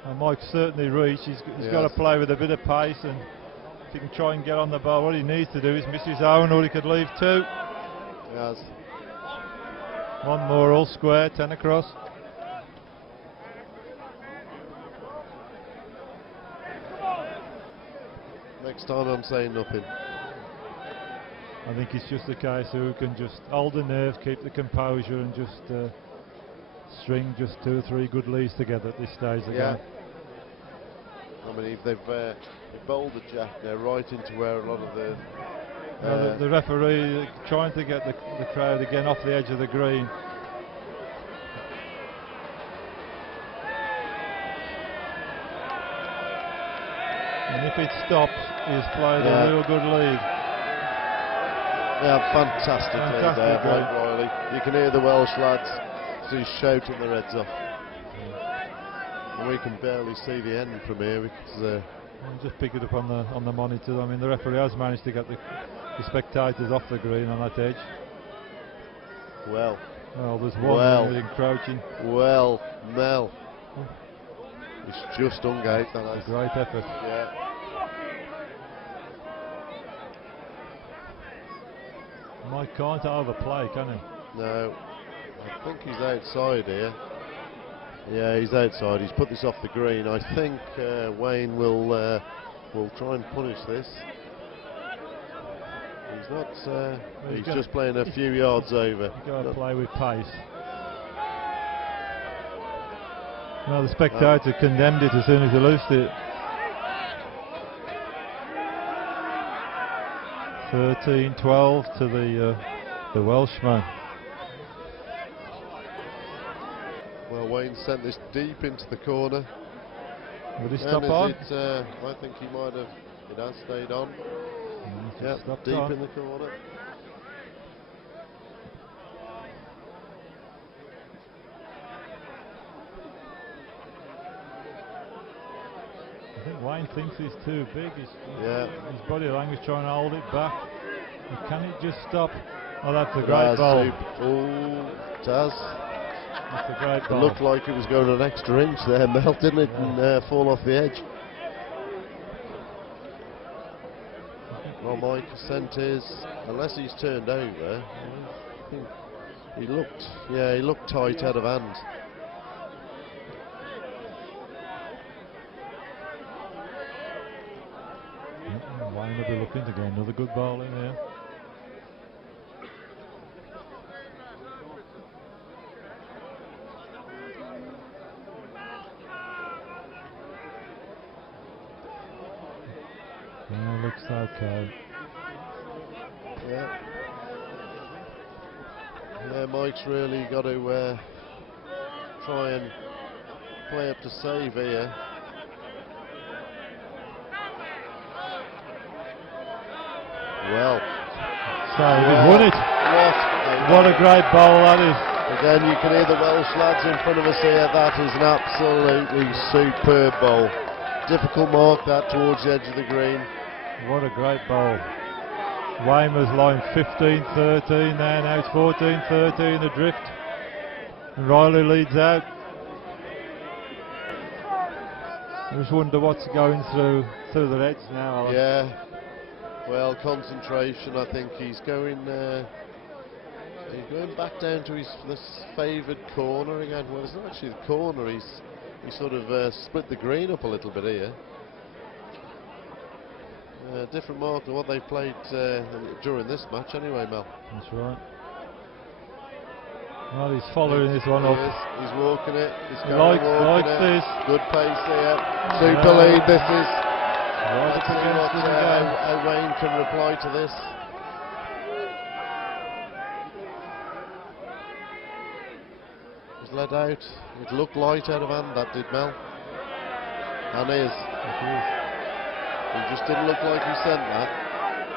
And Mike's certainly reached. He's got to play with a bit of pace, and if he can try and get on the ball, what he needs to do is miss his own, or he could leave two. Yes. One more, all square, 10 across. Next time I'm saying nothing. I think it's just a case of who can just hold the nerve, keep the composure, and just string just 2 or 3 good leads together at this stage of the game. I mean, if they've bowled the jack now right into where a lot of the referee trying to get the crowd again off the edge of the green. And if it stops, he's played a real good lead. Yeah, fantastic lead there, Mike Riley. You can hear the Welsh lads who's shouting their heads off. And we can barely see the end from here because just pick it up on the monitor. I mean, the referee has managed to get the spectators off the green on that edge. Well, there's one encroaching. Well, Mel. It's just ungate. That's a great effort. Yeah. Mike can't overplay, can he? No. I think he's outside here. Yeah, he's outside. He's put this off the green. I think Wayne will try and punish this. He's not. He's just playing a few yards over. You've got to play with pace. Well, the spectator condemned it as soon as he loosed it. 13-12 to the Welshman. Well, Wayne sent this deep into the corner. Would he stop on? I think he might have. It has stayed on. Yeah, deep on. In the corner. I think Wayne thinks he's too big. His body language trying to hold it back. And can it just stop? Oh, that's a great ball. Oh, it has. That's a great ball. It looked like it was going an extra inch there, Mel, didn't it? And fall off the edge. Well, Mike sent his, unless he's turned over. I think he looked tight out of hand. Wayne will be looking to get another good ball in there. Yeah, looks okay. Yeah, Mike's really got to try and play up to save here. Well, so he's won it. What a great ball that is. Again, you can hear the Welsh lads in front of us here. That is an absolutely superb bowl. Difficult mark that towards the edge of the green. What a great bowl. Wayne was line 15-13 there, now it's 14-13 adrift. And Riley leads out. I just wonder what's going through the heads now, Alan. Yeah. Well, concentration. I think he's going back down to his favoured corner again. Well, it's not actually the corner. He sort of split the green up a little bit here. different mark than what they played during this match anyway, Mel. That's right. Well, he's following this one up. He's walking it. He's likes this. Good pace here. Super lead. This is. Right up against him again. How Wayne can reply to this. He's led out. It looked light out of hand, that did, Mel. And is. He just didn't look like he sent that.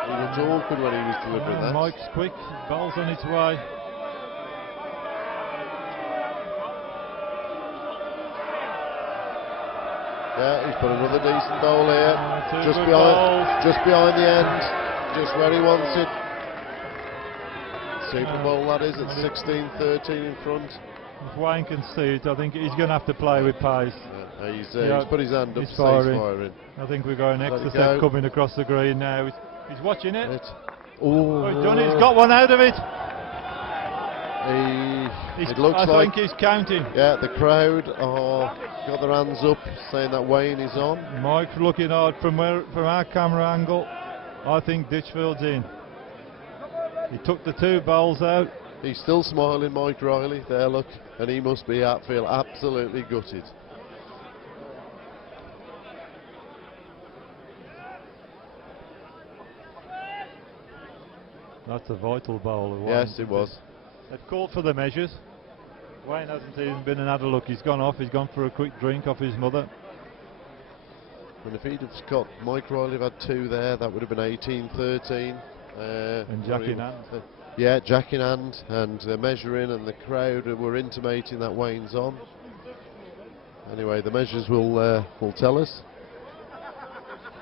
He looked awkward when he was delivering that. Mike's quick. Ball's on its way. Yeah, he's put another decent goal here. Just behind the end, just where he wants it. Super Bowl that is, at 16-13 in front. If Wayne can see it, I think he's going to have to play with pace. He's put his hand up, he's firing. firing. I think we've got an extra set coming across the green now. He's watching it. Oh, he's done it. He's got one out of it. It looks I like think he's counting. Yeah, the crowd are got their hands up, saying that Wayne is on. Mike looking hard from our camera angle. I think Ditchfield's in. He took the 2 bowls out. He's still smiling, Mike Riley. There, look, and he must feel absolutely gutted. That's a vital bowl. Yes, it was. They've called for the measures. Wayne hasn't even been and had a look. He's gone off. He's gone for a quick drink off his mother. And if he'd have got Mike Riley had 2 there, that would have been 18-13. And Jack in hand. Yeah, Jack in hand, and they're measuring, and the crowd were intimating that Wayne's on. Anyway, the measures will tell us.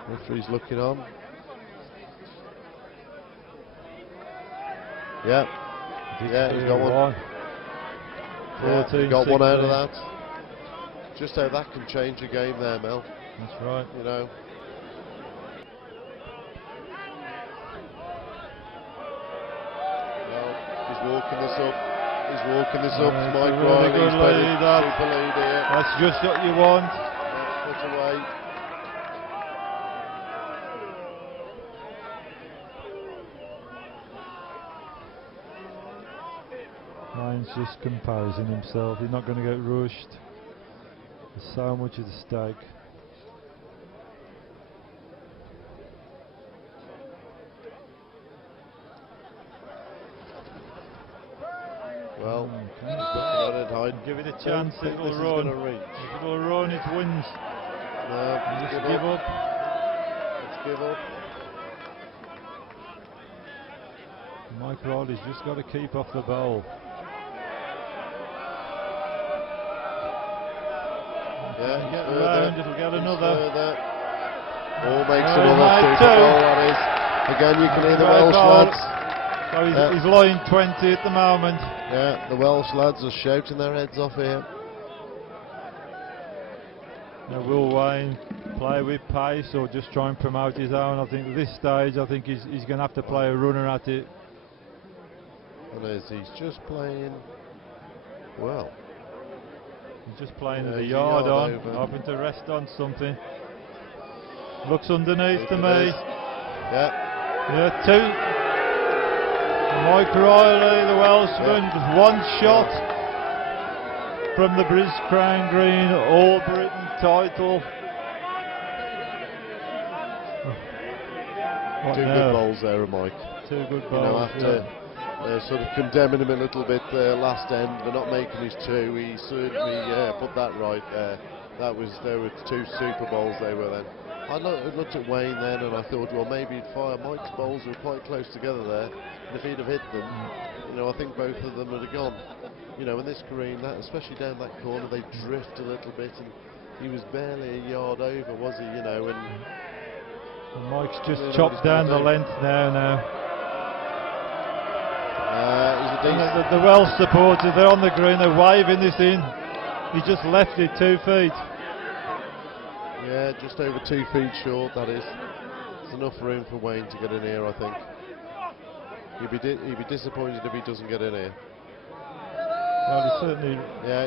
Referee's looking on. Yeah, he's got one. Yeah, he got 1 out of that. Just how that can change a game there, Mel. That's right. You know. Well, he's walking this up. Mike Riley. He's playing super lead here. That's just what you want. Put away. Wayne's just composing himself. He's not going to get rushed. There's so much at stake. Well, give it a chance. It'll run. If it'll run, it wins. No, just give up. Let's give up. Mike Riley's just got to keep off the ball. Yeah, get around, it'll get another. All makes another super goal, that is. Again, you can hear the Welsh lads. So he's line 20 at the moment. Yeah, the Welsh lads are shouting their heads off here. Now, will Wayne play with pace or just try and promote his own? I think at this stage, I think he's going to have to play a runner at it. And as he's just playing, well. He's just playing with the yard on, hoping to rest on something. Looks underneath to me. Yeah. Yeah, 2. Mike Riley, the Welshman, with 1 shot from the British Crown Green All Britain title. Two good bowls there, Mike. 2 good bowls. You know, after sort of condemning him a little bit last end for not making his 2, he certainly put that right there. There were 2 super bowls they were then. I looked at Wayne then and I thought, well, maybe he'd fire. Mike's bowls were quite close together there, and if he'd have hit them, you know, I think both of them would have gone. You know, in this green, especially down that corner, they drift a little bit, and he was barely a yard over, was he? You know, and Mike's just chopped down the length now. The Welsh supporters, they're on the green, they're waving this in. He just left it 2 feet. Yeah, just over 2 feet short, that is. There's enough room for Wayne to get in here, I think. He'd be disappointed if he doesn't get in here. Well, he's certainly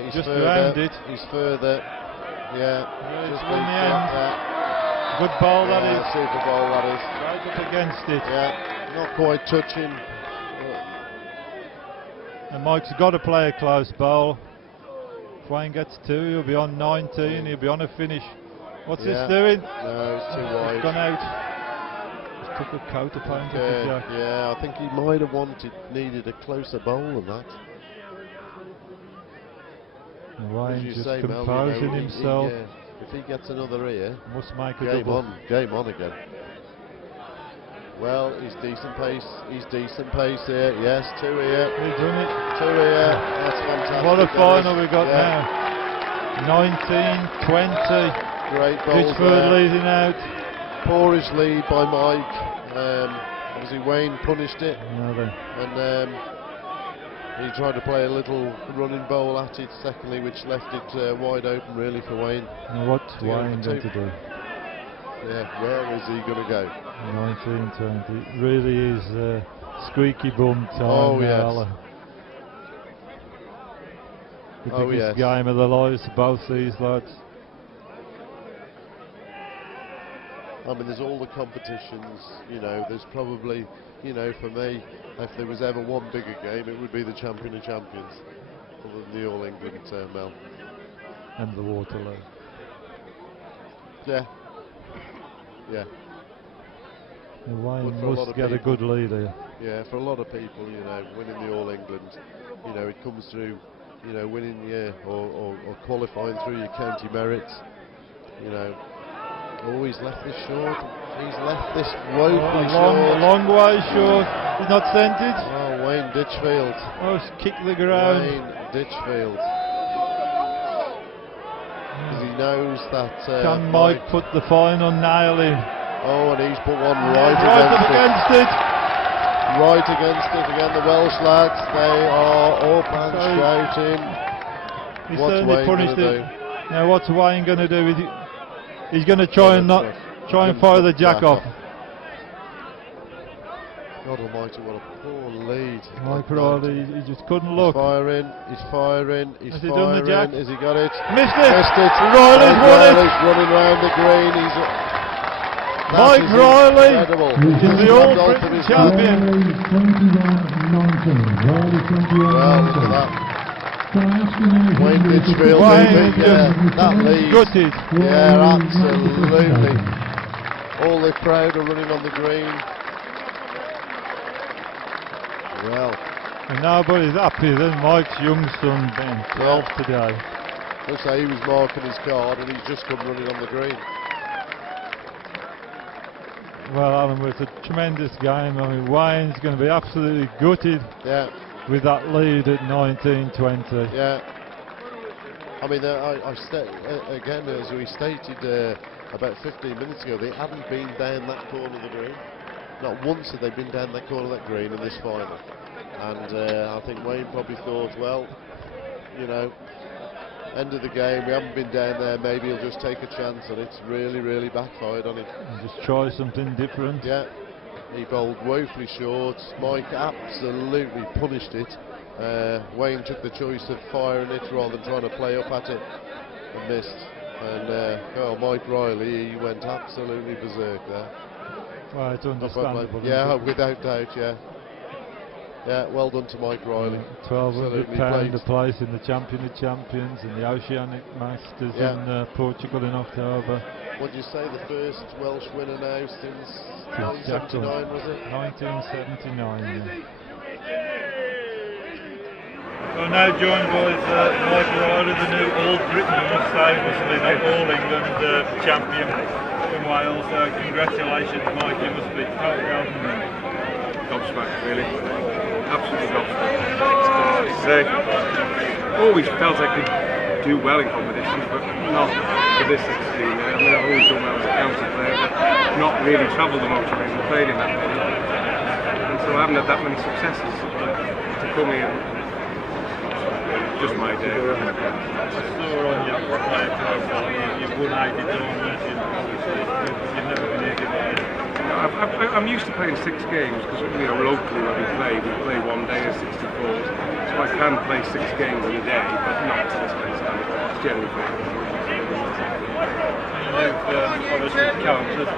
he's just further, around it. He's further. Yeah, just on the end. Good ball that is. Super bowl that is. Right up against it. Yeah, not quite touching. And Mike's got to play a close bowl. If Wayne gets 2, he'll be on 19, he'll be on a finish. What's this doing? No, it's too wide. It's gone out. Just took a coat apparently. Yeah, I think he might have needed a closer bowl than that. And Wayne just say, composing Mel, himself. If he gets another ear, must make a game double. Game on again. Well, he's decent pace here. Yes, 2 here. He's done it. 2 here. That's fantastic. What a final we got now. 19-20. Great bowls Ditchfield there. leading out. Poorish lead by Mike. Obviously Wayne punished it. And he tried to play a little running bowl at it secondly, which left it wide open really for Wayne. Now what's Wayne going to do? Yeah, where is he going to go? 19-20. Really is squeaky bum time. Oh, yes. The biggest game of their lives, both these lads. I mean, there's all the competitions, there's probably, for me, if there was ever one bigger game, it would be the Champion of Champions, other than the All England, Mel. And the Waterloo. Yeah. Wayne must get a good lead here. Yeah, for a lot of people, winning the All England, it comes through, winning or qualifying through your county merits, Oh, he's left this short. He's left this woefully short. A long way short. He's not sent it. Oh, Wayne Ditchfield. Oh, he's kicked the ground. Wayne Ditchfield. Because he knows that... Can Mike put the final nail in? Oh, and he's put one right against it. Right against it again, the Welsh lads. They are up and shouting. He What's certainly Wayne punished gonna it. Now, what's Wayne going to do with it? He's going to try and fire the jack off. God almighty, what a poor lead. Mike Riley, he just couldn't look. He's firing. Has he done the jack? Has he got it? Missed it! Riley's won it! Running round the green. Mike Riley is the All-Britain champion. Wayne Ditchfield, that lead. Gutted. Yeah, absolutely. All the crowd are running on the green. Well, and nobody's happier than Mike's young son Ben 12 today. Looks like he was marking his card and he's just come running on the green. Well, Alan, it's a tremendous game. I mean, Wayne's going to be absolutely gutted. Yeah. With that lead at 19-20. Yeah. I mean, again, as we stated about 15 minutes ago, they hadn't been down that corner of the green. Not once had they been down that corner of that green in this final. And I think Wayne probably thought, well, end of the game, we haven't been down there, maybe he'll just take a chance, and it's really backfired on him. And just try something different. Yeah. He bowled woefully short. Mike absolutely punished it. Wayne took the choice of firing it rather than trying to play up at it and missed. And Mike Riley, he went absolutely berserk there. Well, it's understandable. Yeah, without doubt, yeah. Yeah, well done to Mike Riley. £1,200 a place in the Champion of Champions and the Oceanic Masters in Portugal in October. What did you say, the first Welsh winner now since 1979, was it? 1979, yeah. We're now joined by Mike Riley, the new All-Britain, I must say, must be the All-England champion from Wales. Congratulations, Mike, you must be totally gobsmacked, really. Absolutely gobsmacked. Always felt I could do well in competitions, but not to this extreme. I mean, I've always done well as a county player, but not really travelled the motor ring and played in that way. And so I haven't had that many successes. To come here, just my day. I saw on your player profile, you've won 80 tournaments, you've never been easy. I'm used to playing 6 games because locally when we play one day of 64s, so I can play 6 games in a day, but not to this kind of standard. It's generally fair. obviously counted.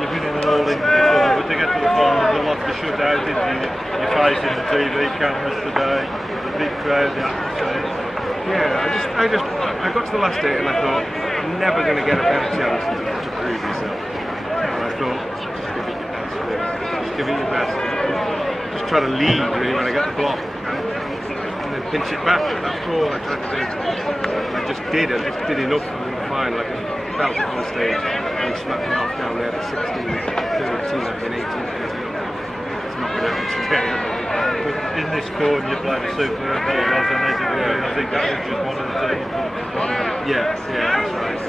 You've been in an all-in before, but to get to the final, there's a lot to shut out into your face in the TV cameras today, the big crowd, the atmosphere. Yeah, I got to the last 8 and I thought, I'm never going to get a better chance to prove myself. And I thought, just give it your best, really. Just give it your best. Just try to lead, really, when I get the block. And then pinch it back. That's all I tried to do. And I just did enough for the final. I just felt it on stage. And he smacked me off down there at 16, 13, I've been 18, 18. It's not going to happen today, I don't think. But in this corner you played a super ball resonated with you. I think that was just one of the things. Yeah, that's right.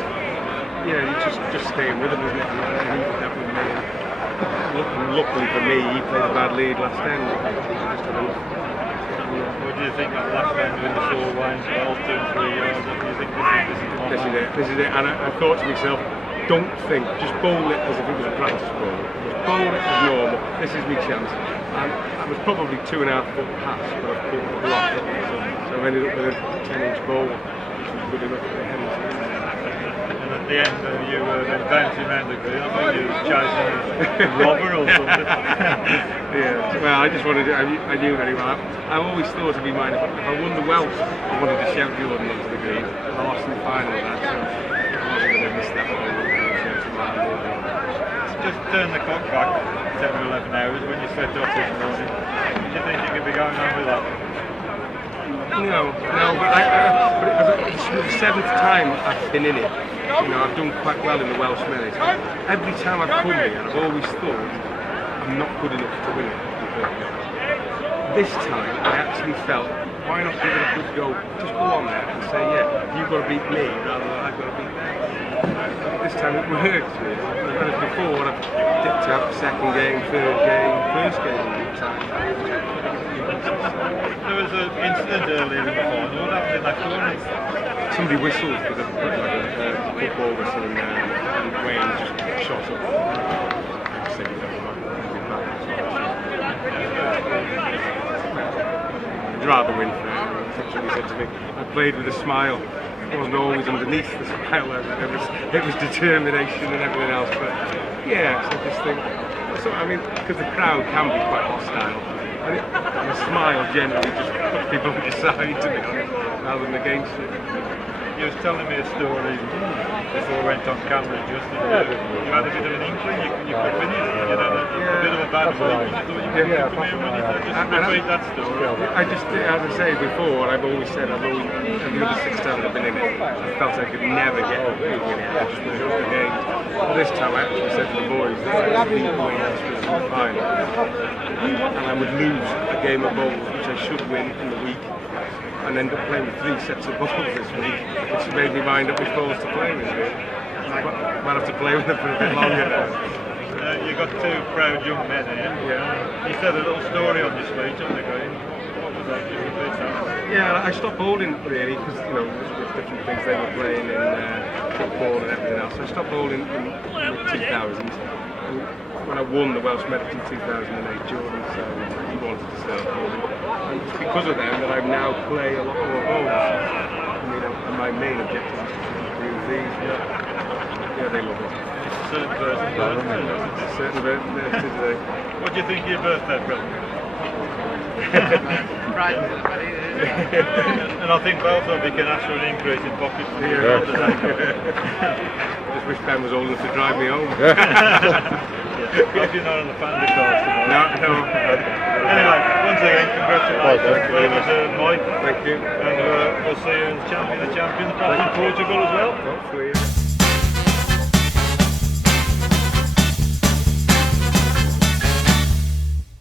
Yeah, you just staying with him, isn't it? And he did that with me. And luckily for me, he played a bad lead last end. What do you think of last end when the score winds well, 2 and 3 yards? Do you think this is it? And I thought to myself, don't think, just bowl it as if it was a practice ball. Just bowl it as normal. This is my chance. And I was probably 2.5 foot past, but I've caught a block. So I ended up with a 10-inch ball, which was good enough for the head. And at the end, you were then bouncing around the green. I thought you were chasing a robber or something. Yeah, well, I just wanted to, I knew very well. I always thought in my mind, if I won the Welsh, I wanted to shout Jordan onto the green. I lost in the final of that, so I wasn't going to miss that ball. Just turn the clock back 10 or 11 hours when you set off this morning. Do you think you could be going on with that? No, but it's the 7th time I've been in it. You know, I've done quite well in the Welsh Mellies. Every time I've come here, I've always thought I'm not good enough to win it. This time, I actually felt, why not give it a good go? Just go on there and say, yeah, you've got to beat me rather than I've got to beat them. This time it worked, really. Whereas before, I've dipped out second game, third game, first game all the time. There was an incident earlier in the final. What happened in that corner? Somebody whistled with a football whistle and Wayne just shot up. I'd rather win for it. Somebody said to me, I played with a smile. It wasn't always underneath the smile. It was determination and everything else. But yeah, so I just think, I mean, because the crowd can be quite hostile. And a smile generally just puts people on your side, to be honest, rather than against you. You was telling me a story before I went on camera just that you had a bit of an inkling you could win it. You had a bit of a bad week. You thought you could come here and win it. Just repeat that story. I just, as I say before, I've always said, every other 6 times I've been in it, I felt I could never get a win it. I just moved up the games. But this time I actually said to the boys that I beat Wayne in the final. And I would lose a game of bowls, which I should win in the week, and end up playing with 3 sets of balls this week, which made me mind up which balls to play with. Might have to play with them for a bit longer now. You got 2 proud young men here. Yeah. You said a little story on your speech on the green. What was that? Yeah, I stopped bowling really because there's different things they were playing in football and everything else. So I stopped bowling in the 2000s. When I won the Welsh Medal in 2008, Jordan, so he wanted to start bowling. And it's because of them that I now play a lot more bowls. And my main objective is to improve these. Yeah, they love it. Certain birthday. Certain birthday today. What do you think of your birthday present? Right. And I think both of you can ask for an increase in pockets for your birthday. I just wish Ben was old enough to drive me home. Hope you're not on the family cars tomorrow. No. Anyway, once again, congratulations. Well deserved, Mike. Thank you. And we'll see you in the champion, probably in Portugal as well. Hopefully.